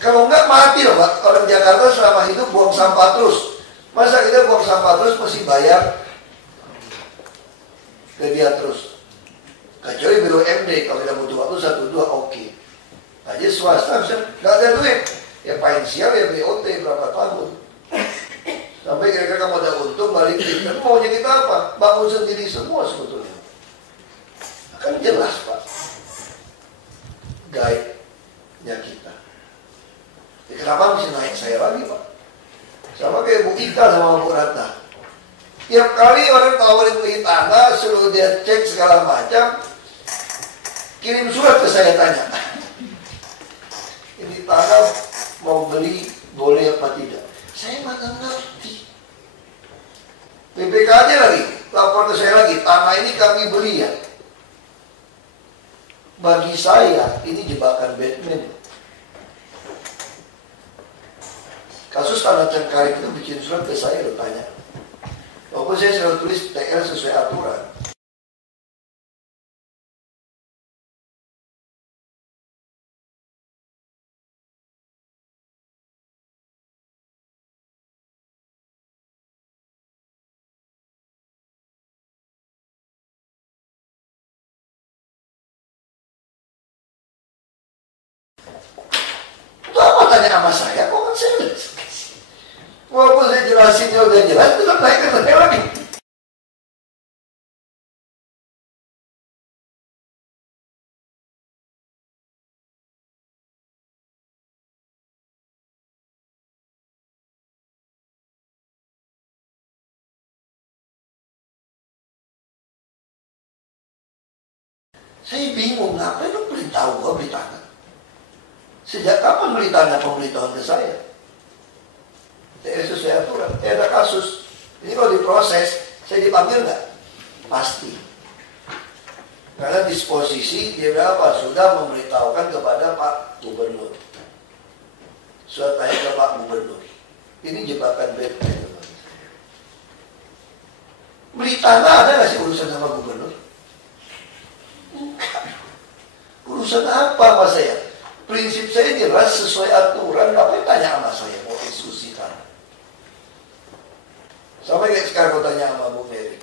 Kalau enggak mati loh Pak. Orang Jakarta selama hidup buang sampah terus. Masa kita buang sampah terus mesti bayar ke dia terus? Kecuali BUMD, kalau kita butuh waktu 1-2 oke. Aja swasta bisa nggak ada duit. Ya finansial ya BOT berapa tahun. Sampai kira-kira kamu ada untung balikin. Dan maunya kita apa? Bangun sendiri semua sebetulnya. Kan jelas Pak. Guide-nya kita. Ya, kenapa mesti naik saya lagi Pak? Sama kayak Bu Ika sama Bu Ratna. Tiap kali orang tawarin beli tanah, suruh dia cek segala macam, kirim surat ke saya tanya, ini tanah mau beli boleh apa tidak? Saya mana ngerti. BPKD lagi lapor ke saya lagi, tanah ini kami beli ya. Bagi saya ini jebakan Batman. Kasus tanah Cengkareng itu bikin surat ke saya lo tanya. Walaupun saya selalu tulis TL sesuai aturan. Itu apa tanya sama saya? Kok kan saya walaupun saya jelasinnya udah jelas, tetap naik ke saya lagi. Saya bingung, ngapain lu beritahu gua beli tanah? Sejak kapan beli tanah pemberitahuan ke saya? Sesuai aturan, ada kasus. Ini kalau diproses, saya dipanggil nggak? Pasti. Karena disposisi dia apa? Sudah memberitahukan kepada Pak Gubernur. Sudah tanya ke Pak Gubernur. Ini jebakan Batman. Beli tanah ada nggak sih urusan sama Gubernur? Enggak. Urusan apa Mas saya? Prinsip saya jelas sesuai aturan. Ngapain tanya sama saya mau eksekusi tanah? Sampai kayak sekarang aku tanya sama Bu Mary,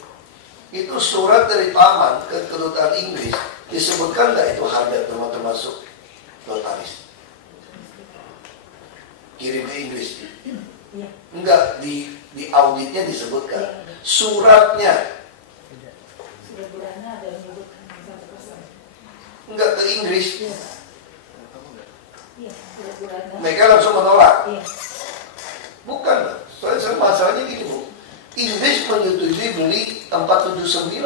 itu surat dari Taman ke Kedutaan Inggris disebutkan nggak itu harga termasuk notaris? Kirim ke Inggris? Enggak, di auditnya disebutkan. Suratnya enggak ke Inggris. Mereka langsung menolak. Bukan, soalnya masalahnya gitu Bu. Inggris menyetujui beli 479.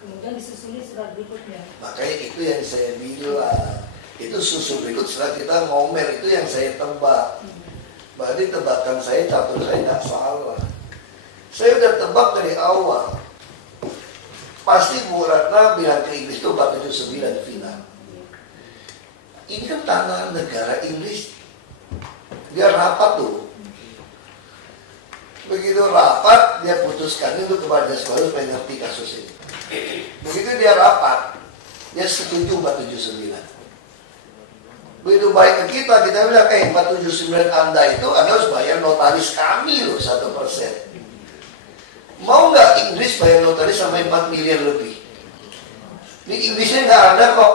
Kemudian disusuli surat berikutnya. Makanya itu yang saya bilang. Itu susul berikut setelah kita ngomel, itu yang saya tebak. Berarti tebakan saya, catur saya nggak salah. Saya udah tebak dari awal. Pasti Bu Ratna bilang ke Inggris itu 479 final. Ini kan tanah negara Inggris. Dia rapat tuh. Begitu rapat, dia putuskan untuk kepada sekolah supaya ngerti kasus ini. Begitu dia rapat, dia setuju 479. Begitu baik ke kita bilang, 479 Anda itu Anda harus bayar notaris kami loh 1%. Mau nggak Inggris bayar notaris sampai 4 miliar lebih? Di Inggrisnya nggak ada kok.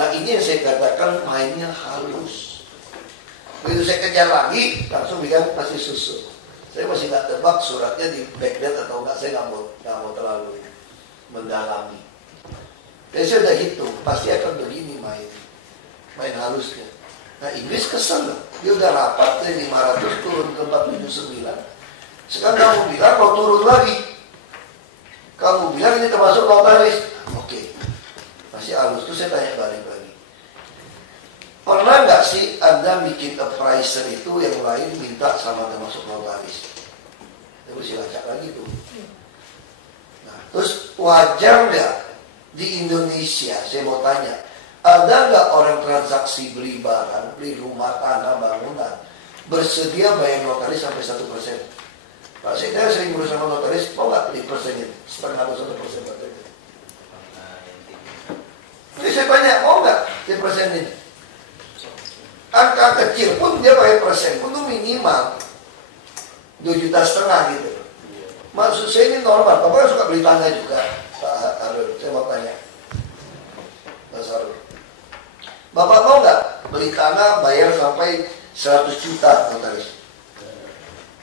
Nah ini yang saya katakan mainnya halus. Begitu saya kejar lagi, langsung bilang masih susu. Saya masih nggak tebak suratnya di backdate atau nggak, saya nggak mau terlalu mendalami. Jadi saya udah hitung, pasti akan begini main halusnya. Nah Inggris kesel, dia udah rapat dari 500 turun ke 479. Sekarang kamu bilang mau turun lagi. Kamu bilang ini termasuk notaris. Oke, masih halus. Terus saya tanya balik lagi. Pernah nggak sih Anda bikin appraiser itu yang lain minta sama termasuk notaris? Terus silacak lagi tuh. Nah, terus wajar nggak di Indonesia? Saya mau tanya, ada nggak orang transaksi beli barang, beli rumah, tanah, bangunan bersedia bayar notaris sampai 1%? Pak saya sering berusaha sama notaris, mau nggak beli persenin? Setengah atau 1% Pak Sekda. Jadi saya tanya, mau nggak di persenin? Angka kecil pun dia bayar persen pun itu minimal 2,5 juta gitu. Maksud saya ini normal. Bapak suka beli tanah juga, Pak Harun. Saya mau tanya, Mas Harun, Bapak mau nggak beli tanah bayar sampai 100 juta notaris?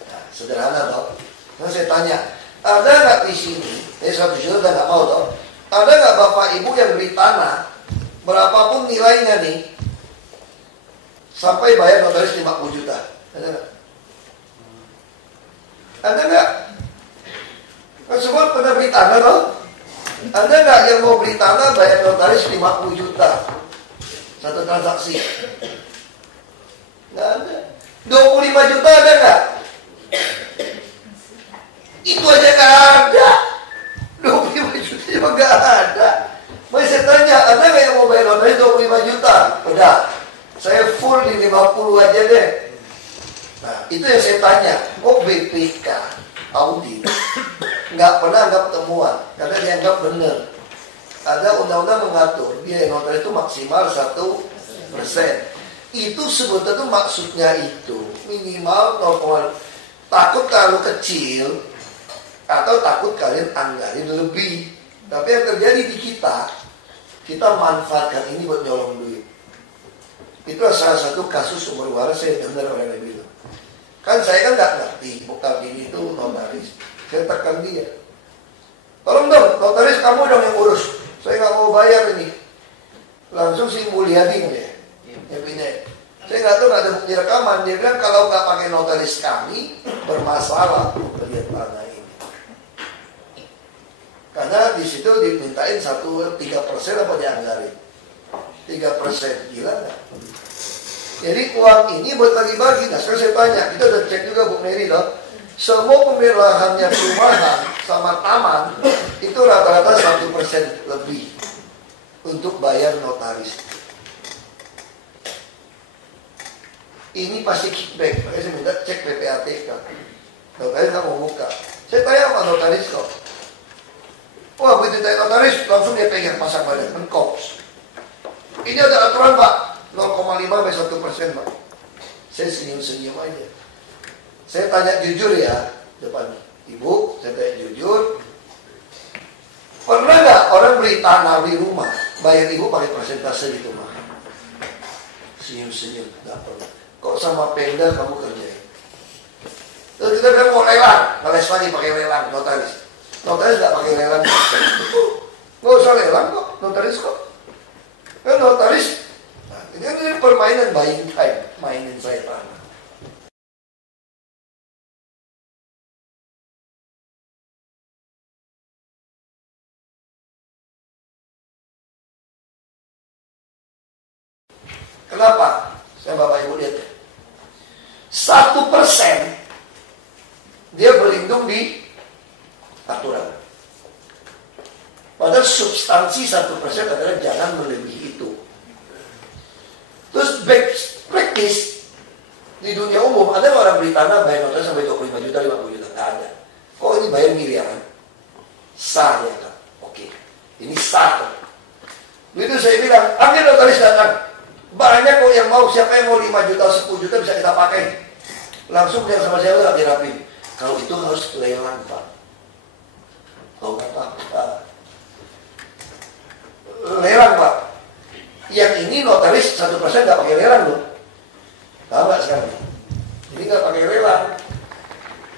Nah, sederhana toh. Nah saya tanya, ada nggak di sini? 100 juta udah nggak mau toh. Ada nggak bapak ibu yang beli tanah berapapun nilainya nih sampai bayar notaris 50 juta? Ada nggak? Ada nggak? Kan semua pernah beli tanah toh? Ada nggak yang mau beli tanah bayar notaris 50 juta satu transaksi? Nggak ada. 25 juta ada nggak? Itu aja nggak ada. 25 juta juga nggak ada. Mau saya tanya, ada nggak yang mau bayar notaris 25 juta? Udah, saya full di 50 aja deh. Nah, itu yang saya tanya. Oh BPK audit nggak pernah anggap temuan karena dianggap benar. Ada undang-undang mengatur biaya notaris itu maksimal 1%. Itu sebetulnya tuh maksudnya itu minimal 0, takut kalau kecil atau takut kalian anggarin lebih. Tapi yang terjadi di kita manfaatkan ini buat nyolong duit. Itu salah satu kasus umur waras saya dengar orang yang bilang. Kan saya kan nggak ngerti bukan ini itu notaris. Saya tekan dia. Tolong dong notaris kamu dong yang urus. Saya nggak mau bayar ini. Langsung si Mulyadi ya. Yang punya. Saya nggak tahu nggak ada bukti rekaman. Dia bilang kalau nggak pakai notaris kami bermasalah lihat tanah ini. Karena di situ dimintain 3% apa dianggarin? 3%, gila nggak? Jadi uang ini buat bagi-bagi. Nah sekarang saya tanya, kita udah cek juga Bu Mary loh. Semua pemilik lahannya perumahan sama taman itu rata-rata 1% lebih untuk bayar notaris. Ini pasti kickback. Makanya saya minta cek PPATK. Notaris nggak mau buka. Saya tanya sama notaris kok. Wah begitu tanya notaris langsung dia pegang pasang badan menkops. Ini ada aturan Pak 0,5 sampai 1% Pak. Saya senyum-senyum aja. Saya tanya jujur ya depan ibu, saya tanya jujur. Pernah nggak orang beli tanah, beli rumah, bayar ibu pakai persentase gitu mah? Senyum-senyum, nggak pernah. Kok sama Pemda kamu kerjain? Terus kita bilang mau lelang, ngeles lagi pakai lelang notaris. Notaris nggak pakai lelang. Nggak usah lelang kok, notaris kok. Kan notaris, nah, ini permainan buying time, mainin saya tanah. Kenapa? Saya Bapak Ibu lihat ya. 1% dia berlindung di aturan. Padahal substansi 1% adalah jangan melebihi itu. Terus best practice di dunia umum umum, ada orang beli tanah bayar notaris sampai 25 juta, 50 juta, nggak ada. Kok ini bayar miliaran? Sah ya kan? Oke, ini sah kan? Begitu saya bilang, ambil notaris datang. Banyak kok yang mau, siapa yang mau 5 juta, 10 juta bisa kita pakai. Langsung dia sama saya udah dirapin. Kalau itu harus lelang Pak. Oh Pak. Lelang Pak. Yang ini notaris 1% nggak pakai lelang loh. Tahu nggak sekarang? Ini nggak pakai lelang.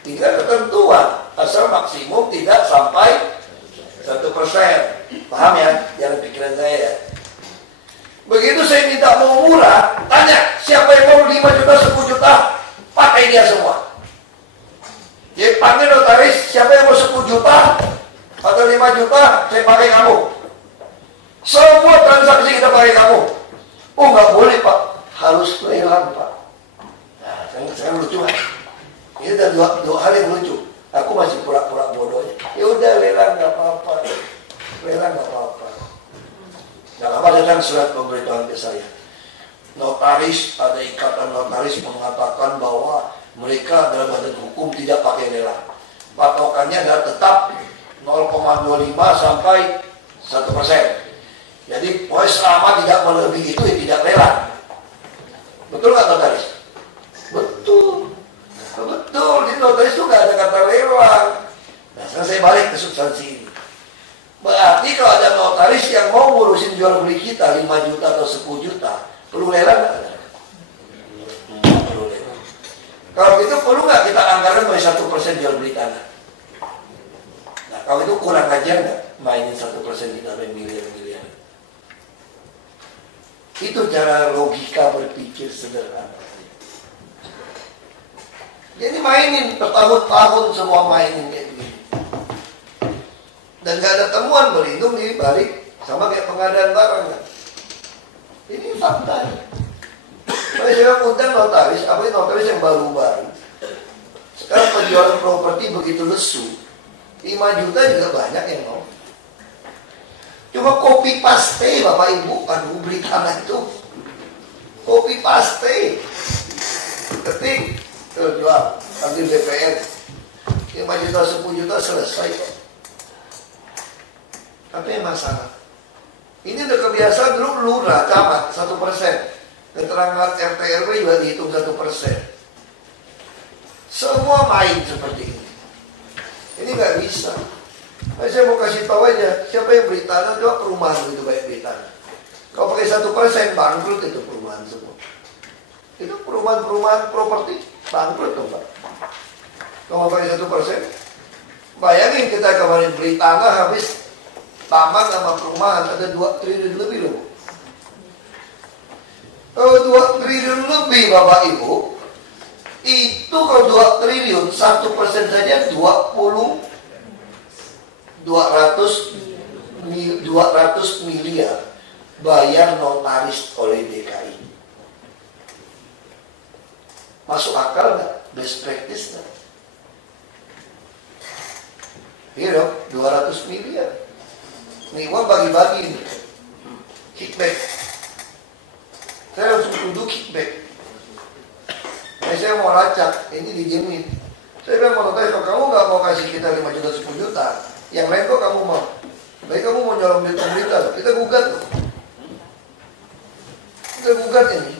Tinggal ketentuan asal maksimum tidak sampai 1%. Paham ya? Jangan pikiran saya ya. Begitu saya minta mau murah, tanya siapa yang mau 5 juta, 10 juta, pakai dia semua. Jadi panggil notaris, siapa yang mau 10 juta atau 5 juta, saya pakai kamu. Semua transaksi kita pakai kamu. Oh nggak boleh Pak, harus lelang Pak. Nah, sekarang lucu kan? Ini ada dua hal yang lucu. Aku masih pura-pura bodohnya. Ya udah lelang nggak apa-apa, lelang nggak apa-apa. Nggak lama datang surat pemberitahuan ke saya. Notaris, ada ikatan notaris mengatakan bahwa mereka dalam badan hukum tidak pakai lelang. Patokannya adalah tetap 0,25 sampai 1%. Jadi pokoknya selama tidak melebihi itu ya tidak lelang. Betul nggak notaris? Betul. Betul, di notaris itu nggak ada kata lelang. Nah sekarang saya balik ke substansi ini. Berarti kalau ada notaris yang mau ngurusin jual beli kita 5 juta atau 10 juta, perlu lelang nggak? Perlu lelang. Kalau gitu perlu nggak kita anggaran main 1% jual beli tanah? Nah kalau itu kurang ajar nggak mainin 1% kita main miliar-miliar? Itu cara logika berpikir sederhana. Jadi mainin bertahun-tahun semua mainin kayak begini. Dan gak ada temuan berlindung diri balik sama kayak pengadaan barang kan. Ini fakta. Kalau saya undang notaris, apalagi notaris yang baru-baru. Sekarang penjualan properti begitu lesu, 5 juta juga banyak yang mau. Cuma copy paste Bapak Ibu, aduh beli tanah itu. Copy paste. Ketik, jual, ambil DPR. 5 juta, 10 juta selesai kok. Apa yang masalah? Ini udah kebiasaan dulu lurah, camat 1%. Keterangan RT RW juga dihitung 1%. Semua main seperti ini. Ini nggak bisa. Nah, saya mau kasih tahu aja, siapa yang beli tanah, coba perumahan itu baik beli tanah. Kalau pakai 1% bangkrut itu perumahan semua. Itu perumahan properti bangkrut dong Pak. Kalau pakai 1%, bayangin kita kemarin beli tanah habis taman sama perumahan ada 2 triliun lebih loh. Kalau 2 triliun lebih Bapak Ibu, itu kalau 2 triliun 1% saja 200 miliar bayar notaris oleh DKI. Masuk akal nggak? Best practice nggak? Iya dong, 200 miliar. Nih uang bagi-bagi nih. Kickback. Saya langsung tuduh kickback. Nah, saya mau lacak, ini dijamin. Saya bilang mau notaris, kalau kamu nggak mau kasih kita 5 juta 10 juta, yang lain kok kamu mau? Baik kamu mau nyolong duit pemerintah, kita gugat tuh. Kita gugat ini.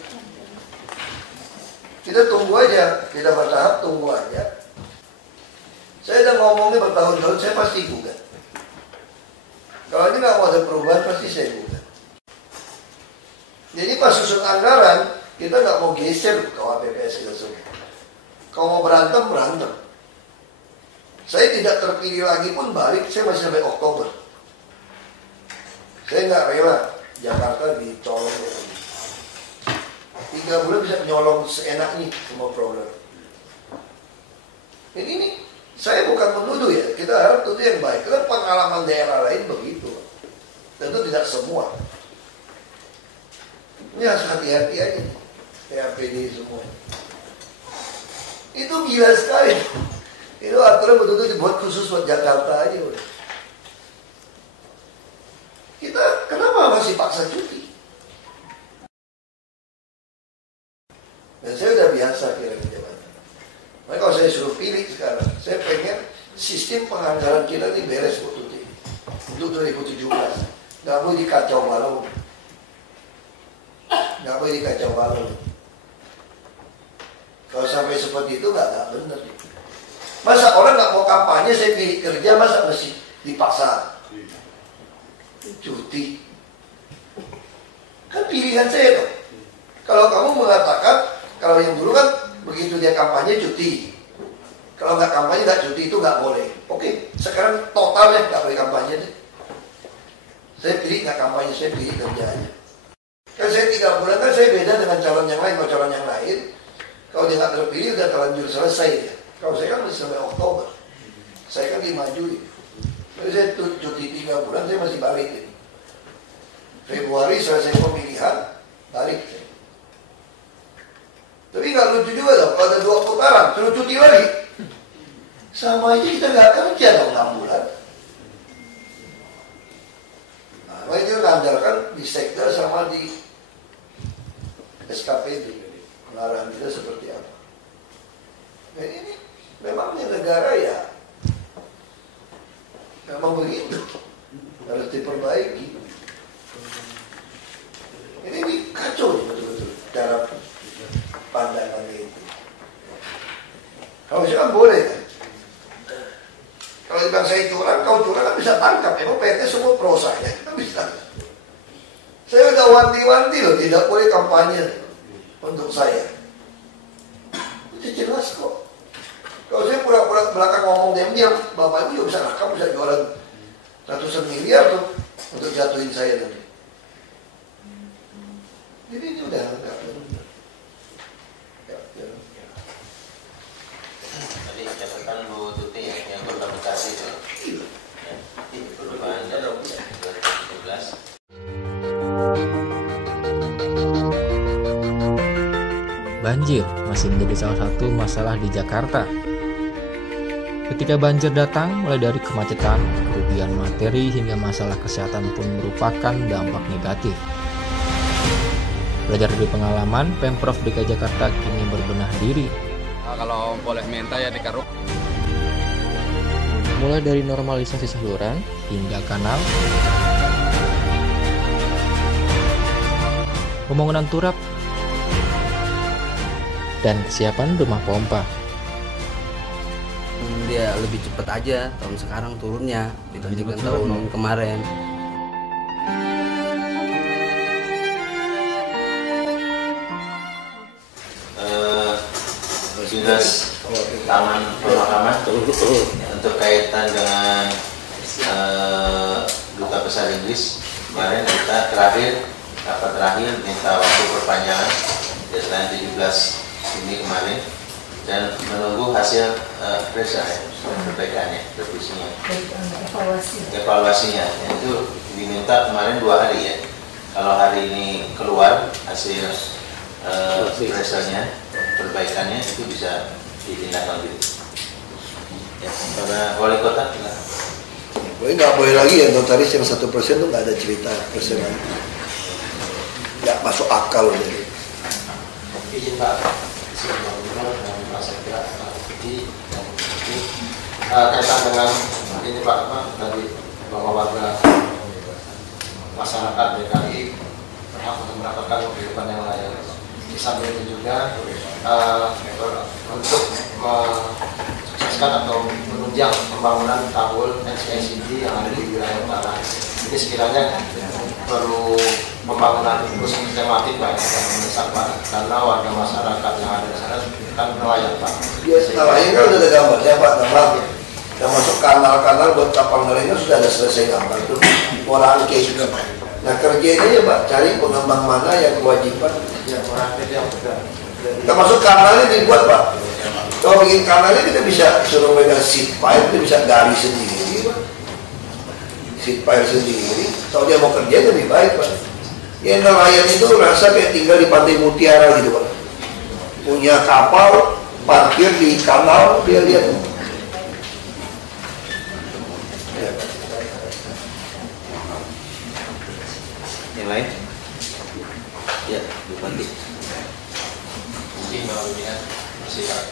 Kita tunggu aja, kita bertahap tunggu aja. Saya udah ngomongnya bertahun-tahun, saya pasti gugat. Kalau ini nggak mau ada perubahan, pasti saya gugat. Jadi pas susun anggaran, kita nggak mau geser ke KPPS kita semua. Kalau mau berantem, berantem. Saya tidak terpilih lagi pun balik, saya masih sampai Oktober. Saya nggak rela Jakarta dicolong lagi. 3 bulan bisa nyolong seenaknya semua program. Ini saya bukan menuduh ya, kita harap itu yang baik. Karena pengalaman daerah lain begitu. Tentu tidak semua. Ini harus hati-hati aja. TAPD semua. Itu gila sekali. Itu aturan betul-betul dibuat khusus buat Jakarta aja udah. Kita kenapa masih paksa cuti? Dan saya udah biasa kira-kira Makanya kalau saya suruh pilih sekarang, saya pengen sistem penganggaran kita ini beres untuk 2017. Nggak boleh dikacau balau. Nggak boleh dikacau balau. Kalau sampai seperti itu nggak benar. Masa orang nggak mau kampanye, saya pilih kerja, masa mesti dipaksa cuti? Kan pilihan saya dong. Kalau kamu mengatakan, kalau yang dulu kan begitu dia kampanye cuti, kalau nggak kampanye nggak cuti, itu nggak boleh. Oke, sekarang totalnya nggak boleh kampanye deh. Saya pilih nggak kampanye, saya pilih kerja aja. Kan saya 3 bulan, kan saya beda dengan calon yang lain. Kalau calon yang lain, kalau dia nggak terpilih udah terlanjur selesai ya. Kalau saya kan masih sampai Oktober, saya kan dimajuin. Jadi saya cuti 3 bulan, saya masih balik. Ya. Februari selesai pemilihan, balik. Ya. Tapi nggak lucu juga dong, kalau ada 2 putaran, terus cuti lagi. Sama aja kita nggak kerja dong 6 bulan. Nah, itu mengandalkan di sekda sama di SKPD. Pengarahan kita seperti apa. Nah, ini memangnya negara ya memang begitu, harus diperbaiki. Ini kacau betul-betul cara pandangannya itu. Kalau misalkan boleh kan, kalau dibilang saya curang, kau curang kan bisa tangkap. Emang PT semua pro saya, kita bisa. Saya udah wanti-wanti loh, tidak boleh kampanye untuk saya. Itu jelas kok. Kalau saya pura-pura belakang ngomong diam-diam, Bapak Ibu juga bisa rekam, bisa jualan ratusan miliar tuh untuk jatuhin saya nanti. Jadi ini udah enggak benar. Tadi catatan Bu Tuti ya, yang berkomunikasi itu. Ya, perubahan dari 2017. Banjir masih menjadi salah satu masalah di Jakarta. Ketika banjir datang, mulai dari kemacetan, kerugian materi, hingga masalah kesehatan pun merupakan dampak negatif. Belajar dari pengalaman, Pemprov DKI Jakarta kini berbenah diri. Kalau boleh minta ya dikeruk. Mulai dari normalisasi saluran hingga kanal, pembangunan turap, dan kesiapan rumah pompa. Dia lebih cepat aja tahun sekarang turunnya dibandingkan tahun kemarin. Dinas Taman Pemakaman untuk kaitan dengan Duta Besar Inggris, kemarin kita rapat terakhir minta waktu perpanjangan deadline 17 Juni kemarin, dan menunggu hasil perbaikannya, revisinya, evaluasinya. Itu diminta kemarin 2 hari ya. Kalau hari ini keluar hasil pressernya, perbaikannya, itu bisa ditindaklanjuti. Ya, karena wali kota enggak. Nggak boleh lagi ya notaris yang 1% itu nggak ada cerita persenan. Nggak masuk akal jadi. Izin Pak, sebelumnya dan Pak Sekda, Pak Budi, dan Ibu kaitan dengan ini Pak, tadi bahwa warga masyarakat DKI berhak untuk mendapatkan kehidupan yang layak. Di samping itu juga untuk mensukseskan atau menunjang pembangunan tanggul NCICD yang ada di wilayah utara. Jadi sekiranya perlu pembangunan khusus sistematik Pak, yang mendesak Pak, karena warga masyarakat yang ada di sana kan nelayan Pak. Ya, nelayan kan udah ada gambarnya Pak, gambar yang masuk kanal-kanal buat kapal nelayan sudah ada selesai gambar tuh, Morangke juga Pak. Nah kerjanya ya Pak, cari pengembang mana yang kewajiban. Ya, Morangke yang sudah. Kita masuk kanalnya dibuat Pak. Kalau bikin kanalnya kita bisa suruh megang seat pipe, kita bisa gali sendiri Pak. Seat pipe sendiri. Kalau dia mau kerja lebih baik Pak. Ya nelayan itu rasa kayak tinggal di Pantai Mutiara gitu Pak. Punya kapal, parkir di kanal, dia lihat. Ya. Yang lain? Ya, Bu Panti. Mungkin Mbak Bina, masih Pak.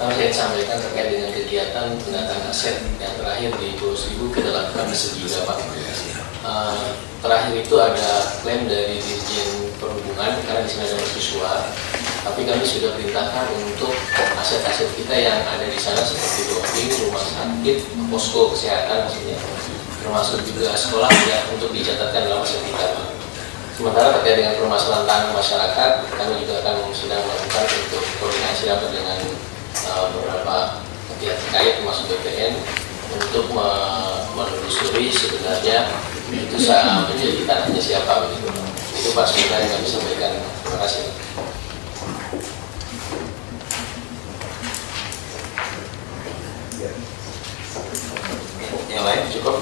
Kalau saya sampaikan terkait dengan kegiatan penataan aset yang terakhir di Pulau Seribu kita lakukan di Sejuda, Pak. Terakhir itu ada klaim dari Dirjen Perhubungan karena di sini ada mahasiswa, tapi kami sudah perintahkan untuk aset-aset kita yang ada di sana seperti docking, rumah sakit, posko kesehatan maksudnya, termasuk juga sekolah ya, untuk dicatatkan dalam aset kita, Pak. Sementara terkait dengan permasalahan tanah masyarakat, kami juga akan sedang melakukan untuk koordinasi rapat dengan beberapa pihak terkait termasuk BPN untuk menelusuri sebenarnya itu menjadi tanahnya siapa begitu. Itu Pak sebenarnya yang kami sampaikan. Terima kasih. Yang lain cukup.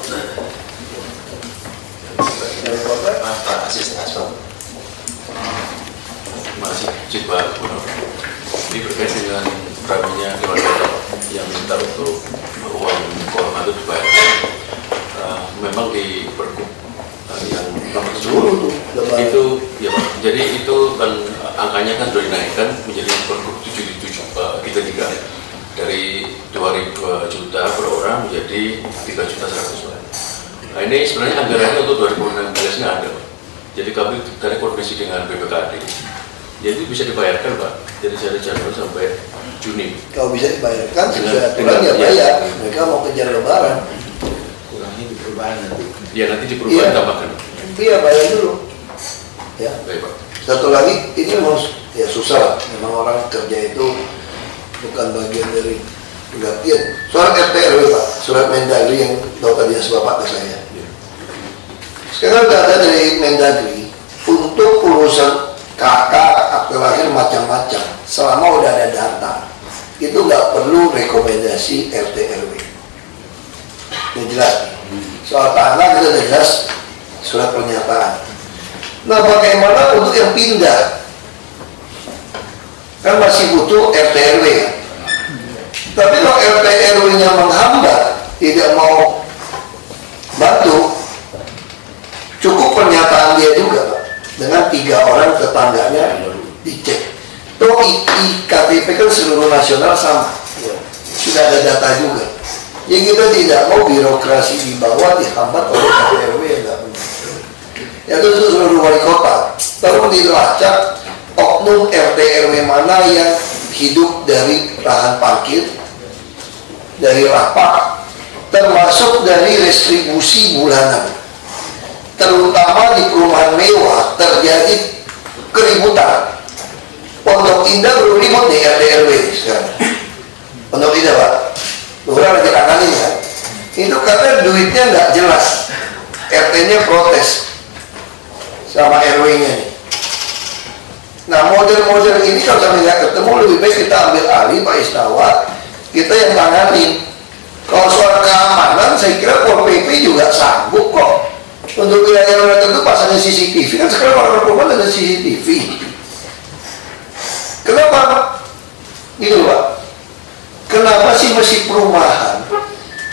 Pak Asisten Asbab. Masih coba ini berkait dengan kami keluarga yang minta untuk uang korban itu dibayar. Memang di Pergub yang nomor 10 itu ya Pak. Jadi itu kan angkanya kan sudah dinaikkan menjadi Pergub 7 kita juga dari 2 juta per orang menjadi 3.100.000. Nah ini sebenarnya anggarannya untuk 2016 nya ada Pak. Jadi kami dari koordinasi dengan BPKD. Jadi bisa dibayarkan Pak, jadi dari Januari sampai Juni. Kalau bisa dibayarkan, sesuai aturan ya bayar. Mereka mau kejar lebaran. Kurangnya di perubahan nanti. Ya nanti di perubahan tambahkan. Iya bayar dulu. Ya. Baik Pak. Satu lagi, ini memang ya susah. Memang orang kerja itu bukan bagian dari penggantian. Soal RT RW Pak, surat Mendagri yang Bapak Dinas Bapak ke saya. Sekarang sudah ada dari Mendagri untuk urusan KK, akte lahir macam-macam. Selama udah ada data, itu nggak perlu rekomendasi RT RW. Ini jelas. Soal tanah kita udah jelas surat pernyataan. Nah, bagaimana untuk yang pindah? Kan masih butuh RT RW ya. Tapi kalau RT RW-nya menghambat, tidak mau bantu, cukup pernyataan dia juga Pak. Dengan 3 orang tetangganya dicek. Toh IKTP kan seluruh nasional sama, sudah ada data juga. Yang kita tidak mau birokrasi di bawah dihambat oleh RW yang nggak benar. Ya itu seluruh wali kota. Tolong dilacak oknum RT RW mana yang hidup dari lahan parkir, dari lapak, termasuk dari restribusi bulanan. Terutama di perumahan mewah terjadi keributan. Pondok Indah baru ribut nih RT RW sekarang. Pondok Indah Pak, beberapa lagi tanganin ya. Itu karena duitnya nggak jelas. RT-nya protes sama RW-nya nih. Nah model-model ini kalau sampai nggak ketemu lebih baik kita ambil alih Pak Istawa, kita yang tanganin. Kalau soal keamanan saya kira Pol PP juga sanggup kok. Untuk wilayah tertentu pasangnya CCTV, kan sekarang orang perumahan ada CCTV. Kenapa? Gitu Pak. Kenapa sih masih perumahan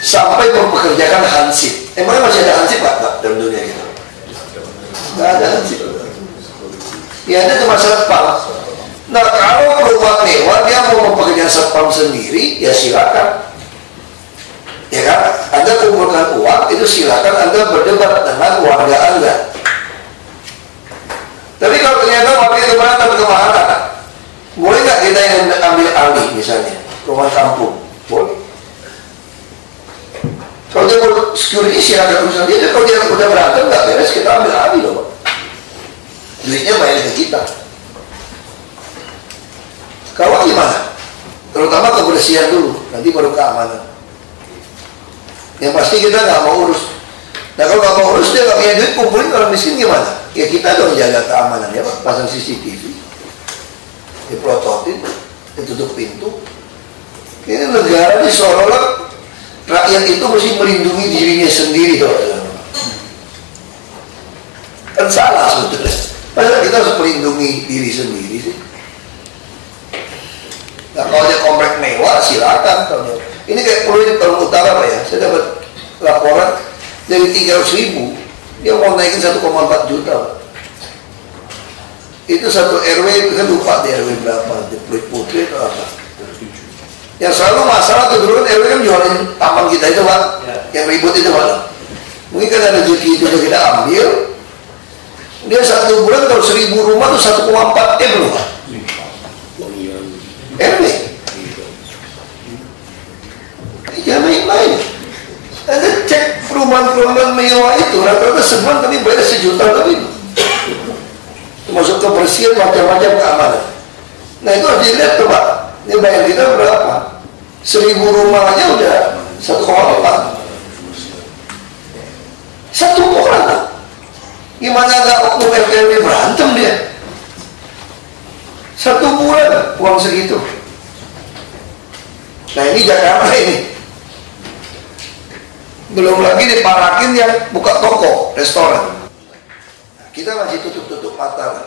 sampai mempekerjakan hansip? Emangnya masih ada hansip Pak dalam dunia kita? Nggak ada hansip. Ya ada cuma satpam. Nah kalau perumahan mewah dia mau mempekerjakan satpam sendiri, ya silakan. Ya kan, Anda kumpulkan uang, itu silakan Anda berdebat dengan warga Anda. Tapi kalau ternyata warga keberatan kemahalan, boleh nggak kita yang ambil alih misalnya, rumah kampung? Boleh. Kalau dia mau security silakan urusan dia, kalau dia udah berantem nggak beres, kita ambil alih loh Pak. Duitnya bayar ke kita. Kalau gimana? Terutama kebersihan dulu, nanti baru keamanan. Yang pasti kita nggak mau urus. Nah kalau nggak mau urus dia nggak punya duit, kumpulin orang miskin gimana? Ya kita dong jaga keamanan ya Pak, pasang CCTV, diprototin, ditutup pintu. Ini negara ini seolah-olah rakyat itu mesti melindungi dirinya sendiri tuh. Kan salah sebetulnya. Masa kita harus melindungi diri sendiri sih? Nah kalau dia komplek mewah silakan. Kalau dia, ini kayak Pulau Utara Pak ya, saya dapat laporan dari 300.000 dia mau naikin 1,4 juta Pak. Itu satu RW, kan lupa di RW berapa, di Pulau Putri atau apa. Yang selalu masalah tuh dulu kan RW kan jualin taman kita itu Pak, yang ribut itu Pak. Mungkin kan ada rezeki itu udah kita ambil. Dia 1 bulan kalau 1000 rumah tuh 1,4 M loh Pak. RW. Jangan main-main. Anda cek perumahan-perumahan mewah itu rata-rata sebulan tapi bayar 1 juta lebih. Termasuk kebersihan macam-macam keamanan. Nah itu harus dilihat tuh Pak. Ini bayar kita berapa? 1000 rumah aja udah 1,4. 1 orang. Gimana gak oknum RT berantem dia? 1 bulan uang segitu. Nah ini Jakarta ini. Belum lagi diparakin yang buka toko, restoran. Nah, kita masih tutup-tutup mata lah.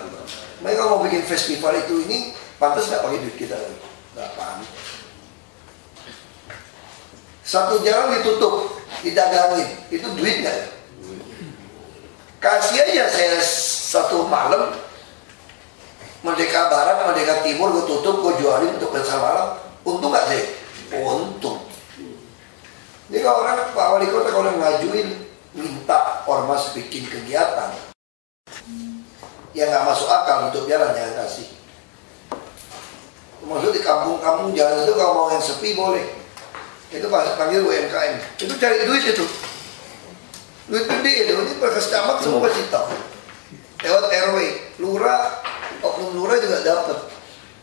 Mereka mau bikin festival itu ini pantas nggak pakai duit kita lagi? Nggak paham. 1 jalan ditutup, didagangin, itu duit nggak? Kasih aja saya 1 malam Merdeka Barat, Merdeka Timur gue tutup, gue jualin untuk bersama malam. Untung nggak sih? Untung. Jadi kalau orang Pak Wali Kota kalau ngajuin minta ormas bikin kegiatan yang nggak masuk akal untuk jalan jangan kasih. Maksud di kampung-kampung jalan itu kalau mau yang sepi boleh. Itu panggil UMKM. Itu cari duit itu. Duit gede itu. Ini bekas camat semua kasih tahu. Lewat RW, lurah, oknum lurah juga dapat.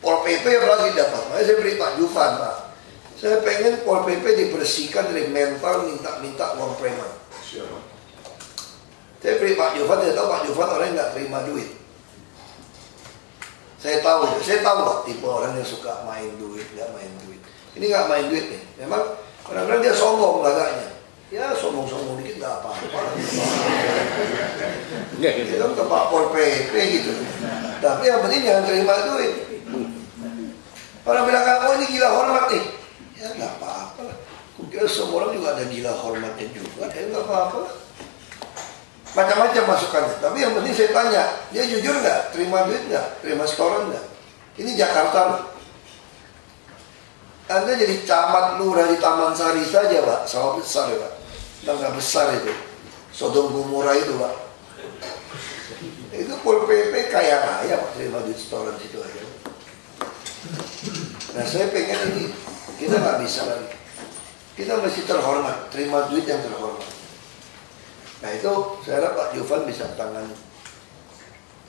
Pol PP apalagi dapat. Makanya saya beri Pak Jufan Pak. Saya pengen Pol PP dibersihkan dari mental minta-minta uang preman. Saya beri Pak Jufan, saya tahu Pak Jufan orang yang nggak terima duit. Saya tahu Pak, tipe orang yang suka main duit, nggak main duit. Ini nggak main duit nih. Memang kadang-kadang dia sombong agaknya. Ya sombong-sombong dikit nggak apa-apa. Dia kan ke Pak Pol PP gitu. Tapi yang penting jangan terima duit. Orang bilang kamu ini gila hormat nih. Ya nggak apa-apa lah. Kukira semua orang juga ada gila hormatnya juga. Ya nggak apa-apa lah. Macam-macam masukannya. Tapi yang penting saya tanya, dia jujur nggak? Terima duit nggak? Terima setoran nggak? Ini Jakarta. Anda jadi camat lurah di Taman Sari saja Pak. Sawah besar ya Pak. Bangga besar itu. Sodom Gomora itu Pak. Itu Pol PP kaya raya Pak. Terima duit setoran situ aja. Nah saya pengen ini. Kita nggak bisa lagi. Kita mesti terhormat, terima duit yang terhormat. Nah itu saya harap Pak Jufan bisa tangani.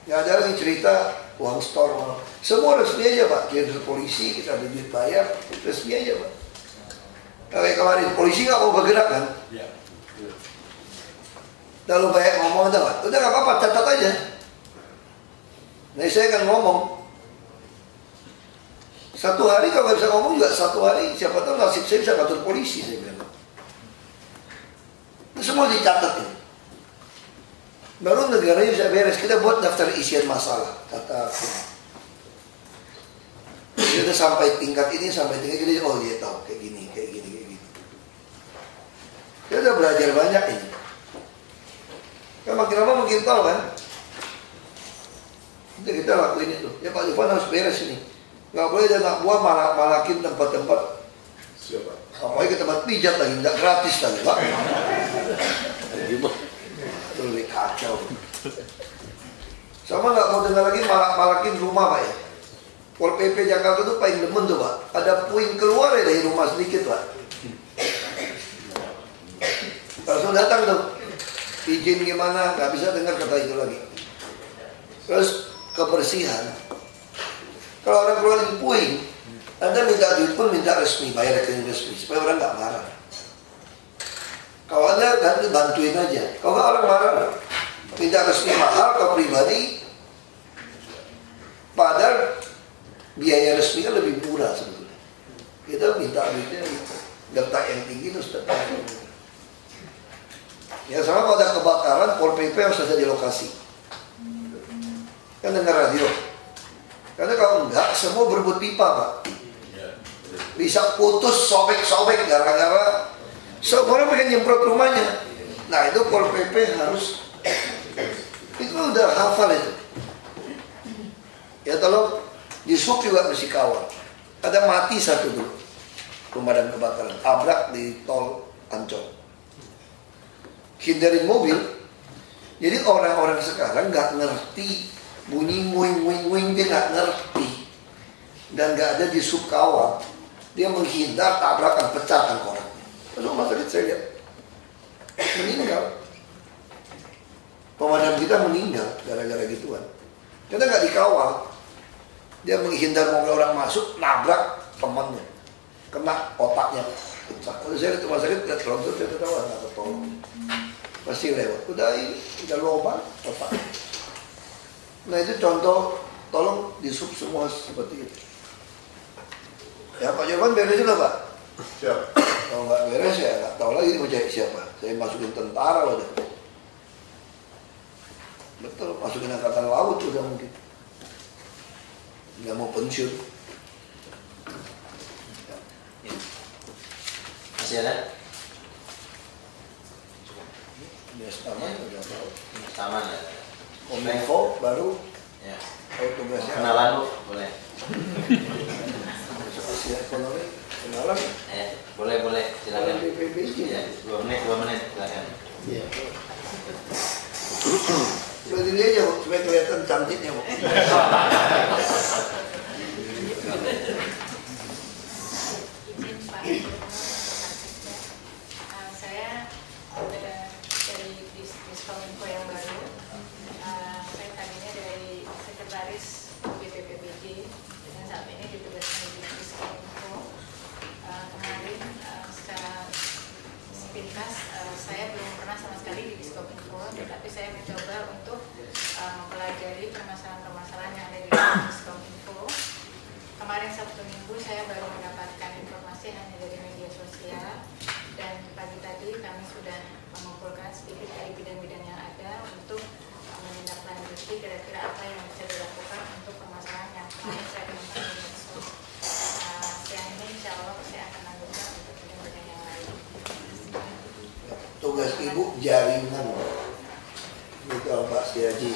Nggak ada lagi cerita uang store. Semua resmi aja Pak. Kirim ke polisi, kita ada duit bayar, resmi aja Pak. Kayak kemarin polisi nggak mau bergerak kan? Lalu banyak ngomong ada Pak. Udah nggak apa-apa, catat aja. Nah saya akan ngomong. 1 hari kalau nggak bisa ngomong juga 1 hari siapa tahu nasib saya bisa ngatur polisi saya bilang. Itu semua dicatat ini. Baru negaranya bisa beres. Kita buat daftar isian masalah kata aku. Kita sampai tingkat ini sampai tingkat ini oh dia tahu kayak gini. Kita udah belajar banyak ini. Kan makin lama makin tahu kan. Jadi kita lakuin itu. Ya Pak Jufan harus beres ini. Nggak boleh ada anak buah malakin tempat-tempat. Siapa? Apalagi ke tempat pijat lagi, nggak gratis lagi Pak. Itu lebih kacau. Sama nggak mau dengar lagi malakin rumah Pak ya. Pol PP Jakarta itu paling demen tuh Pak. Ada puing keluar ya dari rumah sedikit Pak. Langsung datang tuh. Izin gimana, nggak bisa dengar kata itu lagi. Terus kebersihan. Kalau orang keluarin puing, Anda minta duit pun minta resmi, bayar rekening resmi, supaya orang nggak marah. Kalau Anda nanti bantuin aja, kalau nggak orang marah, minta resmi mahal, kalau pribadi, padahal biaya resmi kan lebih murah sebetulnya. Kita minta duitnya letak yang tinggi terus letak yang tinggi. Ya sama kalau ada kebakaran, Pol PP harus ada di lokasi. Kan dengar radio. Karena kalau enggak, semua berebut pipa Pak. Bisa putus, sobek-sobek gara-gara semua orang pengen nyemprot rumahnya. Nah itu Pol PP harus. Itu udah hafal itu. Ya tolong di sub juga mesti kawal. Ada mati 1 dulu. pemadam kebakaran, tabrak di tol Ancol. Hindarin mobil. Jadi orang-orang sekarang nggak ngerti bunyi wing, dia nggak ngerti dan nggak ada di subkawal. Dia menghindar, tabrakan, pecahkan koraknya. Lalu rumah sakit saya lihat meninggal. Pemadam kita meninggal gara-gara gituan. Karena nggak dikawal. Dia menghindar mobil orang masuk, nabrak temannya, kena otaknya pecah. Kalau saya di rumah sakit lihat rontok, saya ketawa nggak ketolong. Pasti lewat. Udah lubang otak. Nah itu contoh, tolong disub semua seperti itu. Ya Pak Jokowi beres juga Pak. Siap. Kalau nggak beres ya nggak tahu lagi mau cari siapa. Saya masukin tentara udah. Betul, masukin angkatan laut udah mungkin. Nggak mau pensiun. Masih ada? Biasa taman udah tahu. Taman ya. Kominfo baru. Ya. Tahu tugasnya. Kenalan Bu, boleh. Asia ekonomi kenalan. Boleh, silakan. BPBG. Ya, 2 menit, silakan. Iya. Berdiri aja Bu, supaya kelihatan cantiknya Bu. Saya dari Diskominfo yang baru. Saya tadinya dari sekretaris BPPBG dan saat ini ditugaskan di Diskominfo. Kemarin secara sepintas saya belum pernah sama sekali di Diskominfo, tetapi saya mencoba untuk mempelajari permasalahan-permasalahan yang ada di Diskominfo. Kemarin Sabtu Minggu saya baru mendapatkan informasi hanya dari media sosial, dan pagi tadi kami sudah mengumpulkan sedikit dari bidang-bidang yang ada untuk menindaklanjuti kira-kira apa yang bisa dilakukan untuk permasalahan yang kemarin saya temukan di medsos. Siang ini insya Allah saya akan lanjutkan untuk bidang-bidang yang lain. Tugas Ibu jaringan. Itu Pak Setiaji,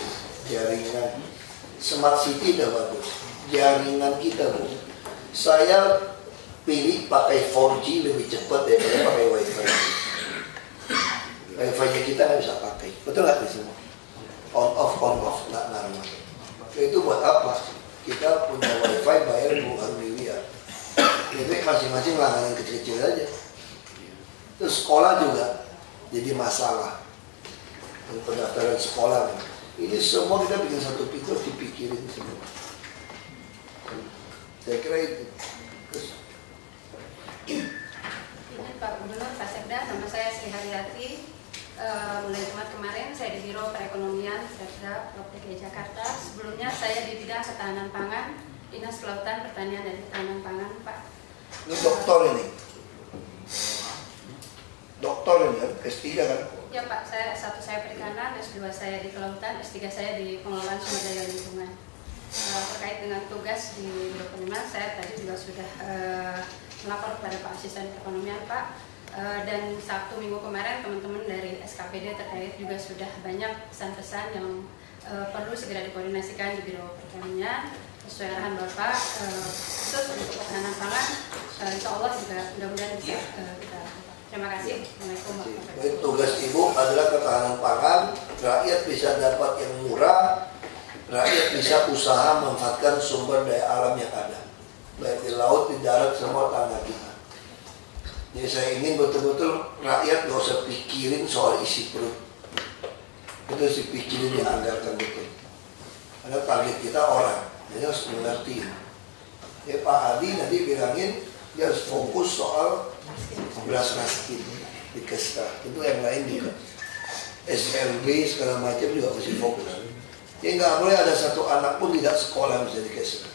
jaringan. Smart City udah bagus. Jaringan kita Bu. Saya pilih pakai 4G lebih cepat daripada pakai Wi-Fi. Wi-Fi-nya kita nggak bisa pakai. Betul nggak di semua? On off, nggak normal. Itu buat apa? Kita punya Wi-Fi bayar puluhan miliar. Jadi masing-masing langganan kecil-kecil aja. Terus sekolah juga jadi masalah. Pendaftaran sekolah ini semua kita bikin satu pintu, dipikirin semua. Saya kira itu. Terus Ini Pak Gubernur, Pak Sekda, nama saya Sri Haryati. Mulai Jumat kemarin saya di Biro Perekonomian Sekda DKI Jakarta. Sebelumnya saya di bidang ketahanan pangan, Dinas Kelautan, Pertanian dan Ketahanan Pangan, Pak. ini doktor ini. Doktor ini kan, S3 kan? Ya Pak, S1 saya perikanan, S2 saya di kelautan, S3 saya di pengelolaan sumber daya lingkungan. Terkait dengan tugas di Biro Perekonomian, saya tadi juga sudah melapor kepada Pak Asisten Perekonomian Pak. Dan Sabtu Minggu kemarin teman-teman dari SKPD terkait juga sudah banyak pesan-pesan yang perlu segera dikoordinasikan di Biro Perekonomian sesuai arahan Bapak, khusus untuk ketahanan pangan. Insya Allah juga mudah-mudahan bisa kita lakukan. Terima kasih. Assalamualaikum warahmatullahi wabarakatuh. Tugas Ibu adalah ketahanan pangan, rakyat bisa dapat yang murah, rakyat bisa usaha memanfaatkan sumber daya alam yang ada, baik di laut, di darat, semua tanah kita. Jadi saya ingin betul-betul rakyat gak usah pikirin soal isi perut, itu harus dipikirin, dianggarkan betul. Karena target kita orang, jadi harus mengerti. Ya Pak Hadi nanti bilangin dia harus fokus soal beras miskin di Kesra, itu yang lain juga. SLB segala macam juga mesti fokus. Jadi nggak boleh ada satu anak pun tidak sekolah bisa di Kesra.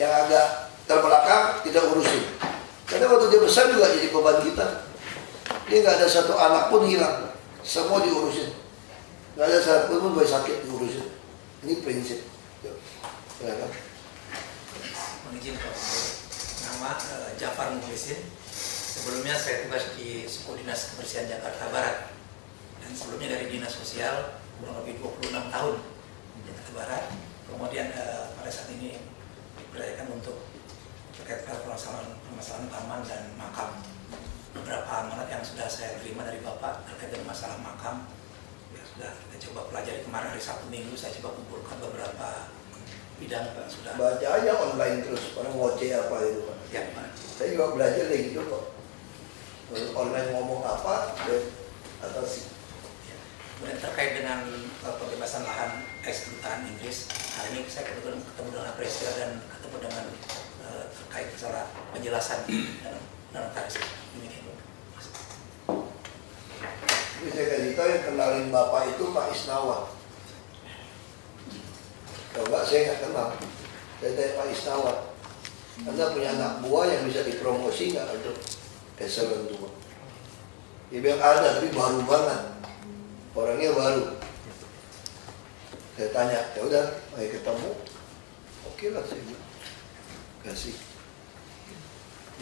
Yang agak terbelakang tidak urusin. Karena waktu dia besar juga jadi beban kita. Dia nggak ada satu anak pun hilang, semua diurusin. Nggak ada satu pun boleh sakit diurusin. Ini prinsip. Silakan. Mengizinkan nama Jafar Muhlisin. Sebelumnya saya tugas di Suku Dinas Kebersihan Jakarta Barat, dan sebelumnya dari Dinas Sosial kurang lebih 26 tahun di Jakarta Barat. Kemudian pada saat ini diberdayakan untuk terkait permasalahan taman dan kemarin hari Sabtu Minggu saya coba kumpulkan beberapa bidang Pak, sudah. Baca aja online terus, orang ngoceh apa itu Pak. Ya, Pak. Saya juga belajar kayak gitu kok. Online ngomong apa, atasi. Kemudian terkait dengan pembebasan lahan kedutaan Inggris, hari ini saya kebetulan ketemu dengan Presiden dan ketemu dengan terkait masalah penjelasan dalam tarif. Saya kasih tahu yang kenalin Bapak itu Pak Isnawa. Kalau enggak saya nggak kenal. Saya tanya Pak Isnawa, Anda punya anak buah yang bisa dipromosi nggak untuk eselon 2? Dia bilang ada, tapi baru banget. Orangnya baru. Saya tanya, ya udah, ayo ketemu. Oke lah saya bilang. Kasih.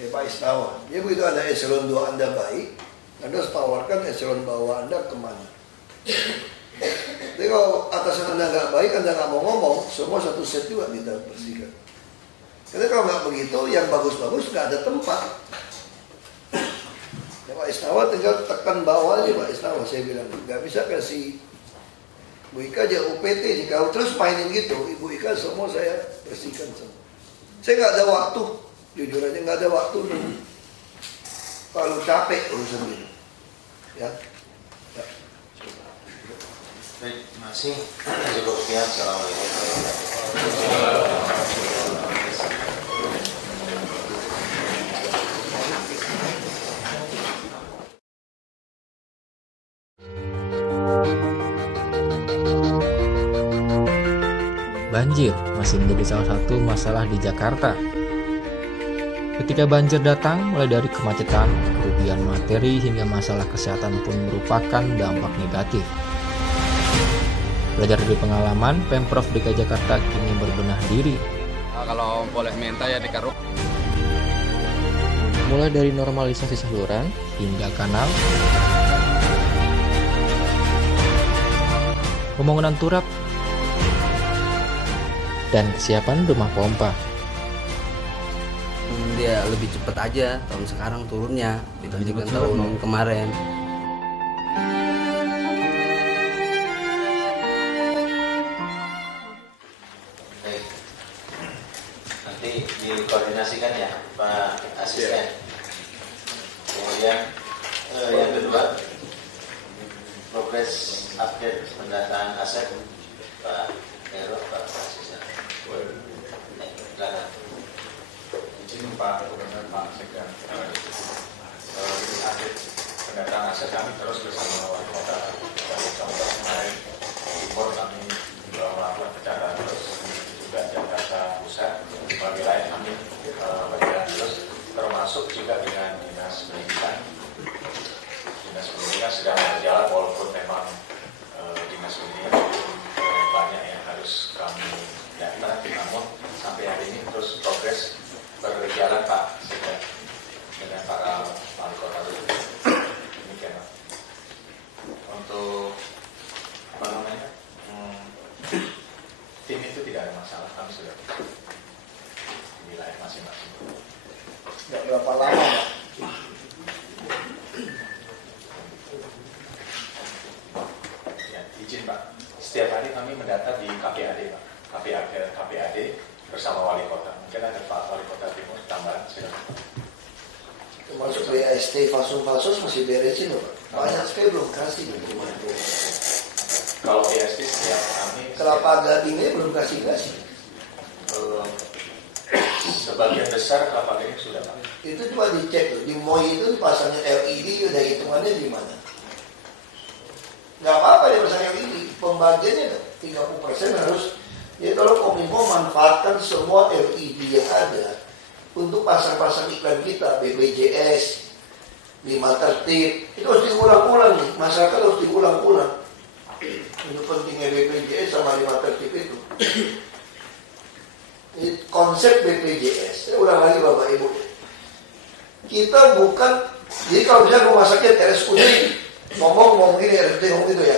Dia Pak Isnawa. Dia begitu ada eselon 2 Anda baik, Anda harus tawarkan eselon bawah Anda kemana. Jadi kalau atasan Anda nggak baik, Anda nggak mau ngomong, semua satu set juga kita bersihkan. Karena kalau nggak begitu, yang bagus-bagus nggak ada tempat. Ya Pak Isnawa tinggal tekan bawah aja Pak Isnawa, saya bilang. Nggak bisa kasih Bu Ika aja UPT sih, kalau terus mainin gitu, Ibu Ika semua saya bersihkan semua. Saya nggak ada waktu, jujur aja nggak ada waktu. Kalau capek urusan gitu. Ya. Baik, masih cukup sekian. Assalamualaikum Banjir masih menjadi salah satu masalah di Jakarta. Ketika banjir datang, mulai dari kemacetan, kerugian materi, hingga masalah kesehatan pun merupakan dampak negatif. Belajar dari pengalaman, Pemprov DKI Jakarta kini berbenah diri. Kalau boleh minta ya dikeruk. Mulai dari normalisasi saluran hingga kanal, pembangunan turap, dan kesiapan rumah pompa. Dia lebih cepat aja tahun sekarang turunnya dibandingkan tahun kemarin. Baik. Nanti dikoordinasikan ya Pak Asisten. Kemudian yang kedua, progres update pendataan aset Pak Hero, Pak Asisten. Silakan. Izin Pak Gubernur, Pak Sekda, update pendataan aset kami terus bersama wali kota. Contoh kemarin impor kami melakukan pendataan terus juga Jakarta Pusat, wilayah kami berjalan terus, termasuk juga dengan dinas pendidikan. Dinas pendidikan sedang berjalan walaupun memang dinas pendidikan banyak yang harus kami data, namun sampai hari ini terus progres berjalan Pak Sekda dengan para wali kota. Demikian Pak. Untuk apa namanya tim itu tidak ada masalah, kami sudah di wilayah masing-masing. Nggak berapa lama Pak. Ya, izin Pak. Setiap hari kami mendata di KPAD Pak. KPAD bersama wali kota. Mungkin ada Pak Wali Kota Timur tambahan silakan. Termasuk BAST fasus masih beresin loh Pak. Banyak sekali belum kasih. Kalau BAST setiap kami Kelapa Gadingnya belum kasih. sebagian besar kelapa gading sudah Pak. Itu cuma dicek loh. Di MOI itu pasangnya LED, udah hitungannya di mana? Nggak apa-apa dia pasang LED. Pembagiannya 30% harus. Jadi kalau Kominfo manfaatkan semua LED yang ada untuk pasang-pasang iklan kita, BPJS, 5 tertib, itu harus diulang-ulang nih. Masyarakat harus diulang-ulang. Itu pentingnya BPJS sama 5 tertib itu. Ini konsep BPJS, saya ulang lagi Bapak Ibu. Kita bukan, jadi kalau misalnya rumah sakit RSUD, ngomong gini, RSUD ngomong gitu ya.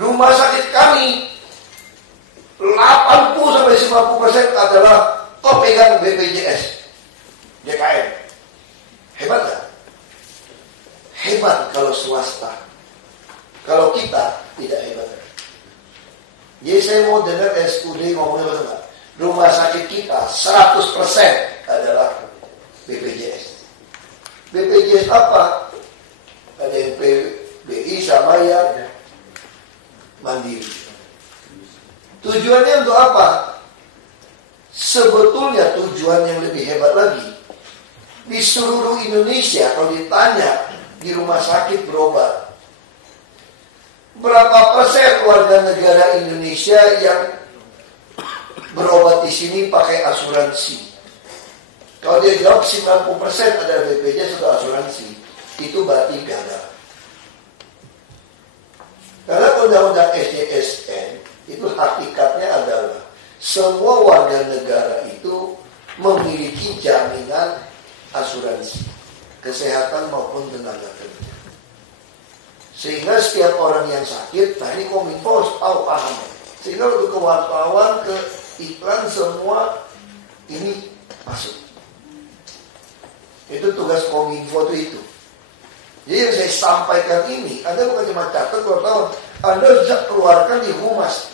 Rumah sakit kami 80-90% adalah pemegang BPJS, JKN. Hebat gak? Hebat kalau swasta. Kalau kita tidak hebat. Jadi saya mau dengar SUD ngomongnya betul nggak? Rumah sakit kita 100% adalah BPJS. BPJS apa? Ada yang PBI sama yang mandiri. Tujuannya untuk apa? Sebetulnya tujuan yang lebih hebat lagi. Di seluruh Indonesia kalau ditanya di rumah sakit berobat, berapa persen warga negara Indonesia yang berobat di sini pakai asuransi? Kalau dia jawab 90% adalah BPJS atau asuransi, itu berarti gagal. Karena undang-undang SJSN itu hakikatnya adalah semua warga negara itu memiliki jaminan asuransi kesehatan maupun tenaga kerja. Sehingga setiap orang yang sakit, nah ini Kominfo tahu paham. Sehingga untuk ke wartawan, ke iklan semua ini masuk. Itu tugas Kominfo itu. Jadi yang saya sampaikan ini, Anda bukan cuma catat wartawan, Anda bisa keluarkan di humas,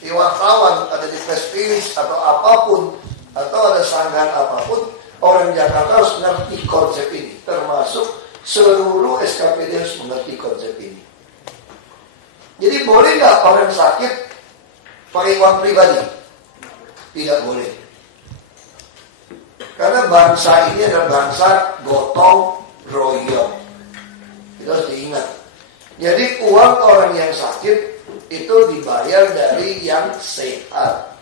di wartawan, ada di press release atau apapun, atau ada sanggahan apapun, orang Jakarta harus mengerti konsep ini, termasuk seluruh SKPD harus mengerti konsep ini. Jadi boleh nggak orang sakit pakai uang pribadi? Tidak boleh. Karena bangsa ini adalah bangsa gotong royong. Itu harus diingat. Jadi uang orang yang sakit itu dibayar dari yang sehat.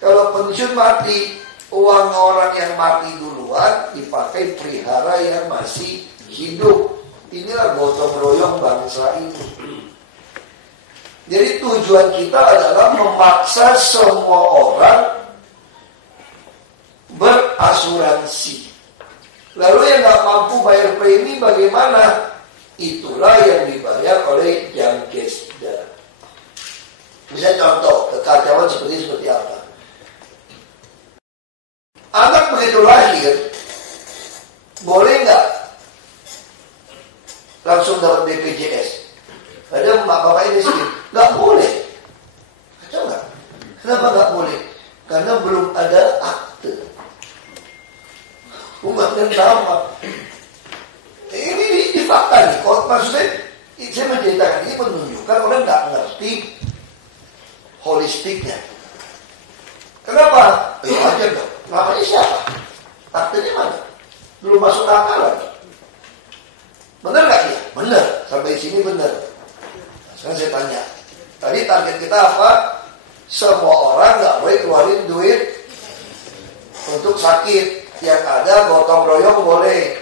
Kalau pensiun mati, uang orang yang mati duluan dipakai pelihara yang masih hidup. Inilah gotong royong bangsa ini. Jadi tujuan kita adalah memaksa semua orang berasuransi. Lalu yang nggak mampu bayar premi bagaimana? Itulah yang dibayar oleh Jamkesda. Misalnya contoh, kekacauan seperti apa? Anak begitu lahir, boleh nggak langsung dapat BPJS? Ada bapak ini miskin, nggak boleh. Kacau nggak? Kenapa nggak boleh? Karena belum ada akte. Umat dan nama. Ini di fakta nih. Kalau maksudnya, saya menceritakan ini menunjukkan orang nggak ngerti holistiknya. Kenapa? Ya aja dong. Namanya siapa? Aktenya mana? Belum masuk akal lagi. Benar nggak ya? Benar. Sampai sini benar. Sekarang saya tanya. Tadi target kita apa? Semua orang nggak boleh keluarin duit untuk sakit. Yang ada gotong royong boleh.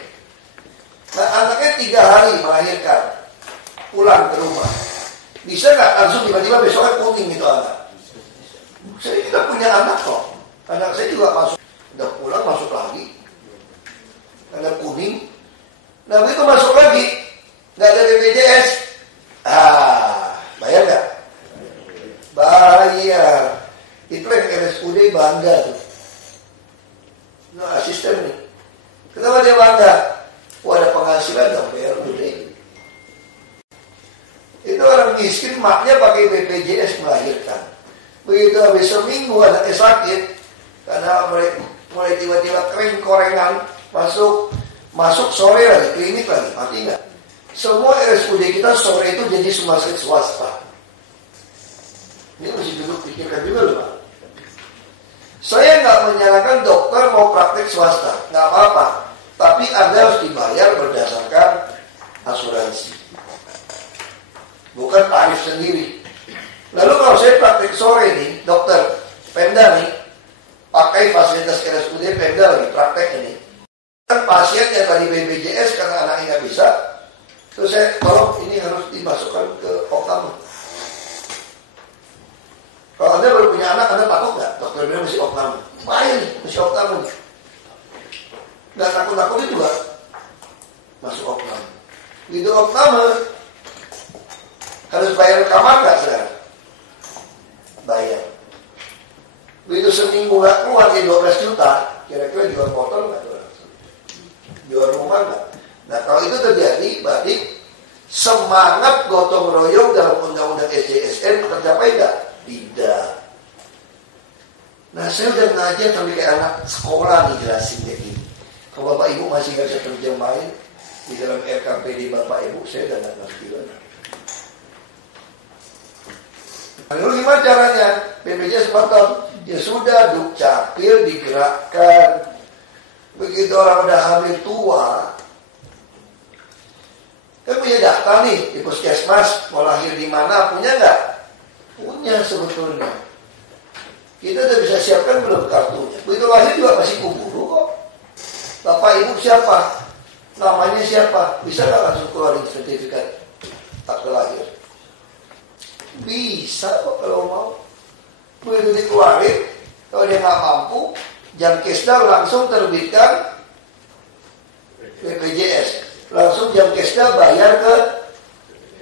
Nah anaknya 3 hari melahirkan, pulang ke rumah, bisa nggak langsung tiba-tiba besoknya kuning itu anak? Saya juga punya anak kok. Anak saya juga masuk, udah pulang masuk lagi, anak kuning. Nah begitu masuk lagi, nggak ada BPJS, bayar nggak? Bayar. Itu yang RSUD bangga tuh. Nah asisten nih, kenapa dia bangga? Ada penghasilan dong BRUD. Itu orang miskin, maknya pakai BPJS melahirkan. Begitu habis seminggu anaknya sakit, karena mulai tiba-tiba kering korengan, masuk sore lagi, klinik lagi, mati nggak? Semua RSUD kita sore itu jadi rumah sakit swasta. Ini mesti duduk pikirkan juga loh Pak. Saya nggak menyalahkan dokter mau praktek swasta, nggak apa-apa. Tapi Anda harus dibayar berdasarkan asuransi, bukan tarif sendiri. Lalu kalau saya praktek sore nih, dokter Pemda nih, pakai fasilitas RSUD Pemda lagi praktek ini. Kan pasien yang tadi BPJS karena anaknya nggak bisa, terus saya tolong ini harus dimasukkan ke Opname. Kalau Anda baru punya anak, Anda takut nggak? Dokter bilang mesti Opname. Bayar nih, mesti Opname nih. Dan takut-takutnya juga masuk Opname. Itu Opname harus bayar kamar nggak sekarang? Bayar. Begitu seminggu nggak keluar di 12 juta, kira-kira jual motor nggak? Jual rumah nggak? Nah kalau itu terjadi, berarti semangat gotong royong dalam undang-undang SJSN tercapai nggak? Tidak. Nah, saya udah ngajar sampai kayak anak sekolah nih jelasin kayak gini. Kalau Bapak Ibu masih nggak bisa terjemahin di dalam RKPD Bapak Ibu, saya udah nggak ngerti lagi. Lalu gimana caranya? BPJS 4 tahun. Ya sudah, Dukcapil digerakkan. Begitu orang udah hamil tua, kan punya data nih di puskesmas, mau lahir di mana, punya nggak? Punya sebetulnya. Kita udah bisa siapkan belum kartunya? Begitu lahir juga masih kuburu kok. Bapak Ibu siapa? Namanya siapa? Bisa nggak langsung keluarin sertifikat akte lahir? Bisa kok kalau mau. Begitu dikeluarin, kalau dia nggak mampu, Jamkesda langsung terbitkan BPJS. Langsung Jamkesda bayar ke,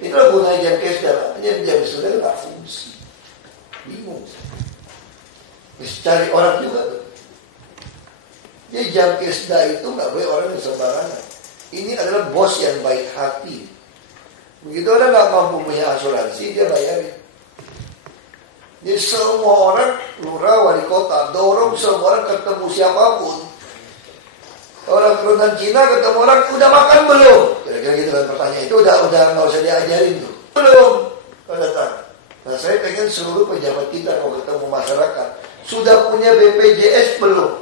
itulah gunanya Jamkesda. Hanya Jamkesda nggak fungsi. Bingung. Bisa cari orang juga tuh. Jadi Jamkesda itu nggak boleh orang yang sembarangan. Ini adalah bos yang baik hati. Begitu orang nggak mampu punya asuransi, dia bayarin. Jadi semua orang, lurah, wali kota, dorong semua orang ketemu siapapun. Orang keturunan Cina ketemu orang, udah makan belum? Kira-kira gitu kan pertanyaan itu udah nggak usah diajarin tuh. Belum. Datang. Nah, saya pengen seluruh pejabat kita kalau ketemu masyarakat sudah punya BPJS belum?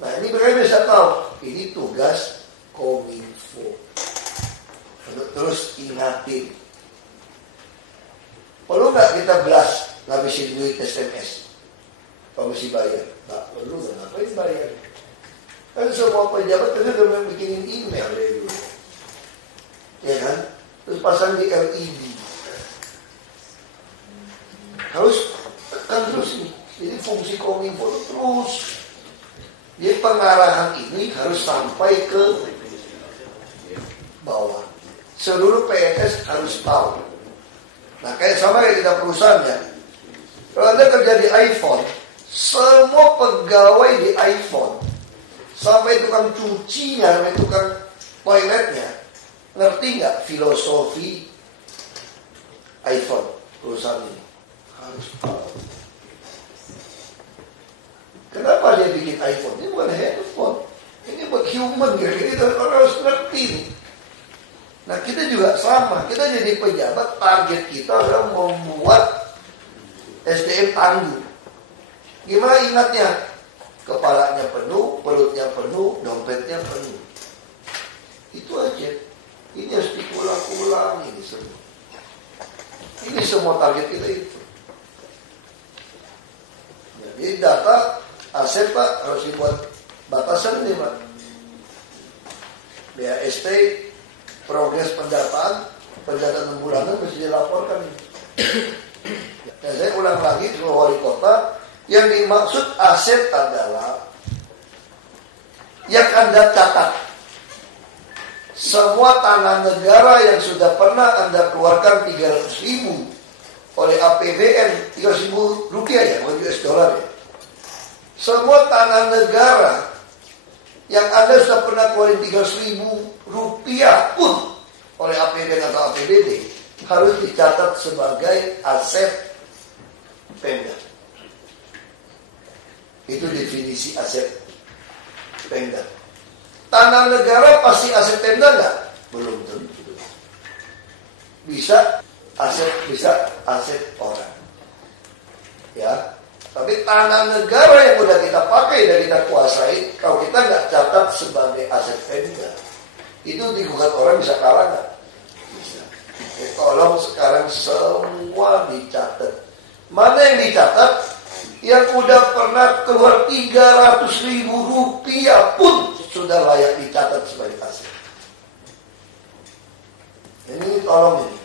Nah, ini mereka bisa tahu. Ini tugas Kominfo. Untuk terus ingatin. Perlu nggak kita blast ngabisin duit SMS? Kalau mesti bayar? Nggak perlu, ngapain bayar? Kan semua pejabat itu udah bikinin email dari dulu. Ya kan? Terus pasang di LED. Harus tekan terus nih. Jadi fungsi Kominfo itu terus. Jadi pengarahan ini harus sampai ke bawah. Seluruh PNS harus tahu. Nah, kayak sama kayak kita perusahaan ya. Kalau Anda kerja di iPhone, semua pegawai di iPhone, sampai tukang cucinya, sampai tukang toiletnya, ngerti nggak filosofi iPhone perusahaan ini? Harus tahu. Kenapa dia bikin iPhone? Ini bukan handphone. Ini buat human, gitu. Orang harus ngerti nih. Nah, kita juga sama. Kita jadi pejabat, target kita adalah membuat SDM tangguh. Gimana ingatnya? Kepalanya penuh, perutnya penuh, dompetnya penuh. Itu aja. Ini harus diulang-ulang ini semua. Ini semua target kita itu. Jadi data aset Pak harus dibuat batasan nih Pak. BAST progres pendataan 6 bulanan mesti dilaporkan. Dan saya ulang lagi ke wali kota, yang dimaksud aset adalah yang Anda catat. Semua tanah negara yang sudah pernah Anda keluarkan 300.000 oleh APBN, 300.000 rupiah ya, bukan US dollar ya. Semua tanah negara yang Anda sudah pernah keluarin 300.000 rupiah pun oleh APBN atau APBD harus dicatat sebagai aset Pemda. Itu definisi aset Pemda. Tanah negara pasti aset Pemda nggak? Belum tentu. Bisa aset orang. Ya. Tapi tanah negara yang udah kita pakai dan kita kuasai, kalau kita nggak catat sebagai aset Pemda, itu digugat orang bisa kalah nggak? Bisa. Tolong sekarang semua dicatat. Mana yang dicatat? Yang udah pernah keluar 300.000 rupiah pun sudah layak dicatat sebagai aset. Ini tolong ini.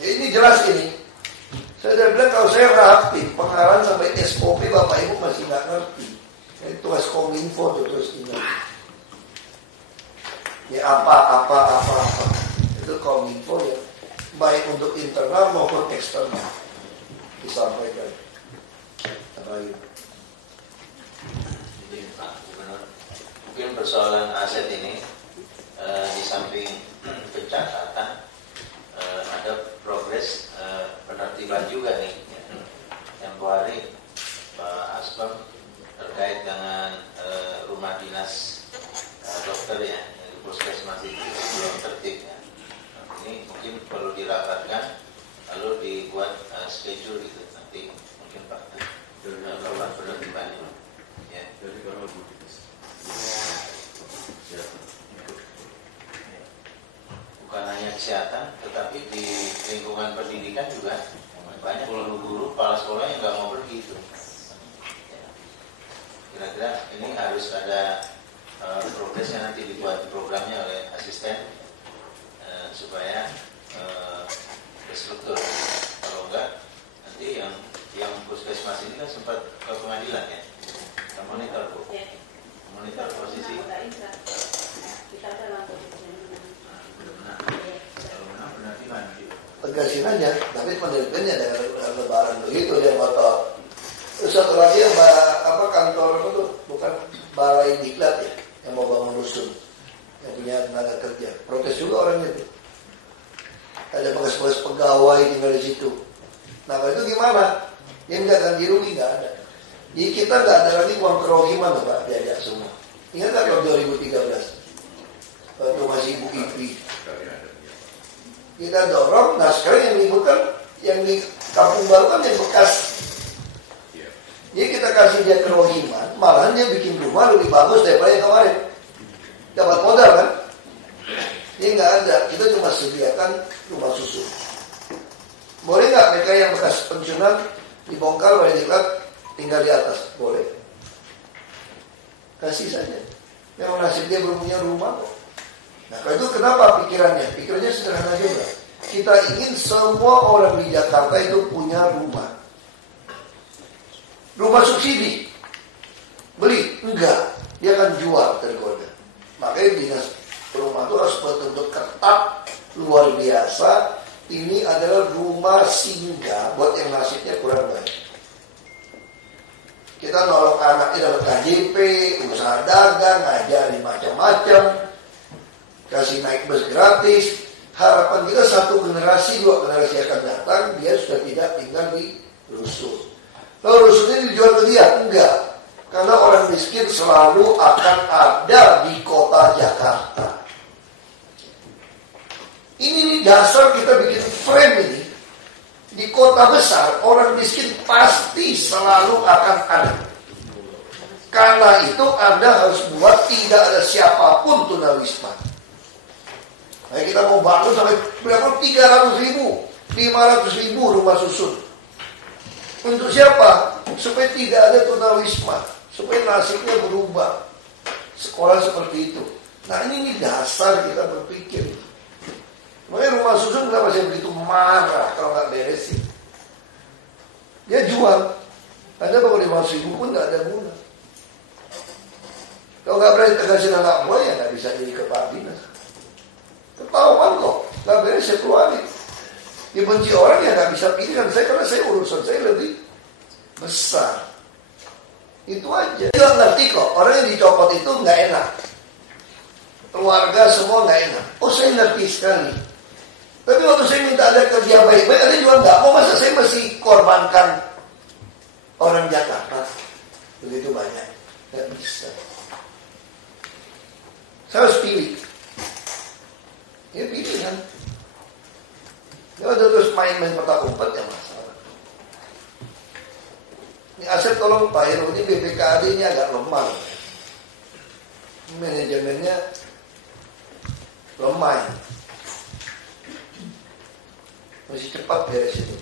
Ya, ini jelas ini. Saya udah bilang kalau saya rapi, pengarahan sampai SOP Bapak Ibu masih nggak ngerti. Ini tugas Kominfo terus ingat. Ya apa. Itu Kominfo ya. Baik untuk internal maupun eksternal. Disampaikan. Apa itu? Jadi Pak Gubernur, mungkin persoalan aset ini di samping catatan ada progres penertiban juga nih. Tempo hari Pak Asbam terkait dengan rumah dinas dokter ya, puskesmas itu belum tertib ya. Ini mungkin perlu dirapatkan lalu dibuat schedule gitu nanti mungkin Pak lakukan penertibannya ya. Bukan hanya kesehatan tetapi di lingkungan pendidikan juga banyak guru-guru kepala sekolah yang nggak mau pergi itu. Kira-kira ini harus ada progresnya, nanti dibuat programnya oleh asisten supaya berstruktur. Kalau enggak nanti yang puskesmas ini kan sempat ke pengadilan ya. Kita monitor Bu. Monitor posisi. Kita ada tegasin aja, tapi penelitiannya dengan lebaran begitu dia motor. Terus satu lagi yang kantor apa tuh, bukan balai diklat ya, yang mau bangun rusun, yang punya tenaga kerja, protes juga orangnya tuh. Ada bekas-bekas pegawai tinggal di situ. Nah kalau itu gimana? Dia nggak ganti rugi, nggak ada. Jadi kita nggak ada lagi uang kerohiman Pak, diajak semua. Ingat nggak tahun 2013 waktu masih Ibu Ipi? Kita dorong, nah sekarang yang dibutuhkan yang di Kampung Baru kan yang bekas. Jadi kita kasih dia kerohiman, malahan dia bikin rumah lebih bagus daripada yang kemarin. Dapat modal kan? Ini nggak ada, kita cuma sediakan rumah susun. Boleh nggak mereka yang bekas pensiunan dibongkar, boleh diklat, tinggal di atas? Boleh. Kasih saja. Yang nasib dia belum punya rumah kok. Nah, kalau itu kenapa pikirannya? Pikirannya sederhana juga. Kita ingin semua orang di Jakarta itu punya rumah. Rumah subsidi. Beli? Enggak. Dia akan jual tergoda. Makanya dinas rumah itu harus betul-betul ketat, luar biasa. Ini adalah rumah singgah buat yang nasibnya kurang baik. Kita nolong anaknya dapat KJP, usaha dagang, ngajarin macam-macam, kasih naik bus gratis. Harapan kita satu generasi, dua generasi akan datang, dia sudah tidak tinggal di rusun. Lalu rusunnya dijual ke dia? Enggak. Karena orang miskin selalu akan ada di kota Jakarta. Ini dasar kita bikin frame ini. Di kota besar, orang miskin pasti selalu akan ada. Karena itu Anda harus buat tidak ada siapapun tunawisma. Nah, kita mau bangun sampai berapa? 300.000, 500.000 rumah susun. Untuk siapa? Supaya tidak ada tunawisma, supaya nasibnya berubah. Sekolah seperti itu. Nah ini dasar kita berpikir. Makanya rumah susun kenapa saya begitu marah kalau nggak beresin. Dia jual. Anda bawa 500.000 pun nggak ada guna. Kalau nggak berani tegasin anak buah ya nggak bisa jadi kepala dinas. Ketahuan kok, nggak beres saya keluarin. Dibenci orang ya nggak bisa pilihkan saya karena saya urusan saya lebih besar. Itu aja. Dia ngerti kok orang yang dicopot itu nggak enak. Keluarga semua nggak enak. Oh saya ngerti sekali. Tapi waktu saya minta ada kerja baik-baik, ada juga nggak mau. Masa saya masih korbankan orang Jakarta begitu banyak? Nggak bisa. Saya harus pilih. Ya pilihan. Kalau terus main-main petak umpet ya masalah. Ini Asep tolong Pak Heru, ini BPKAD ini agak lemah. Manajemennya lemah. Masih cepat beres itu.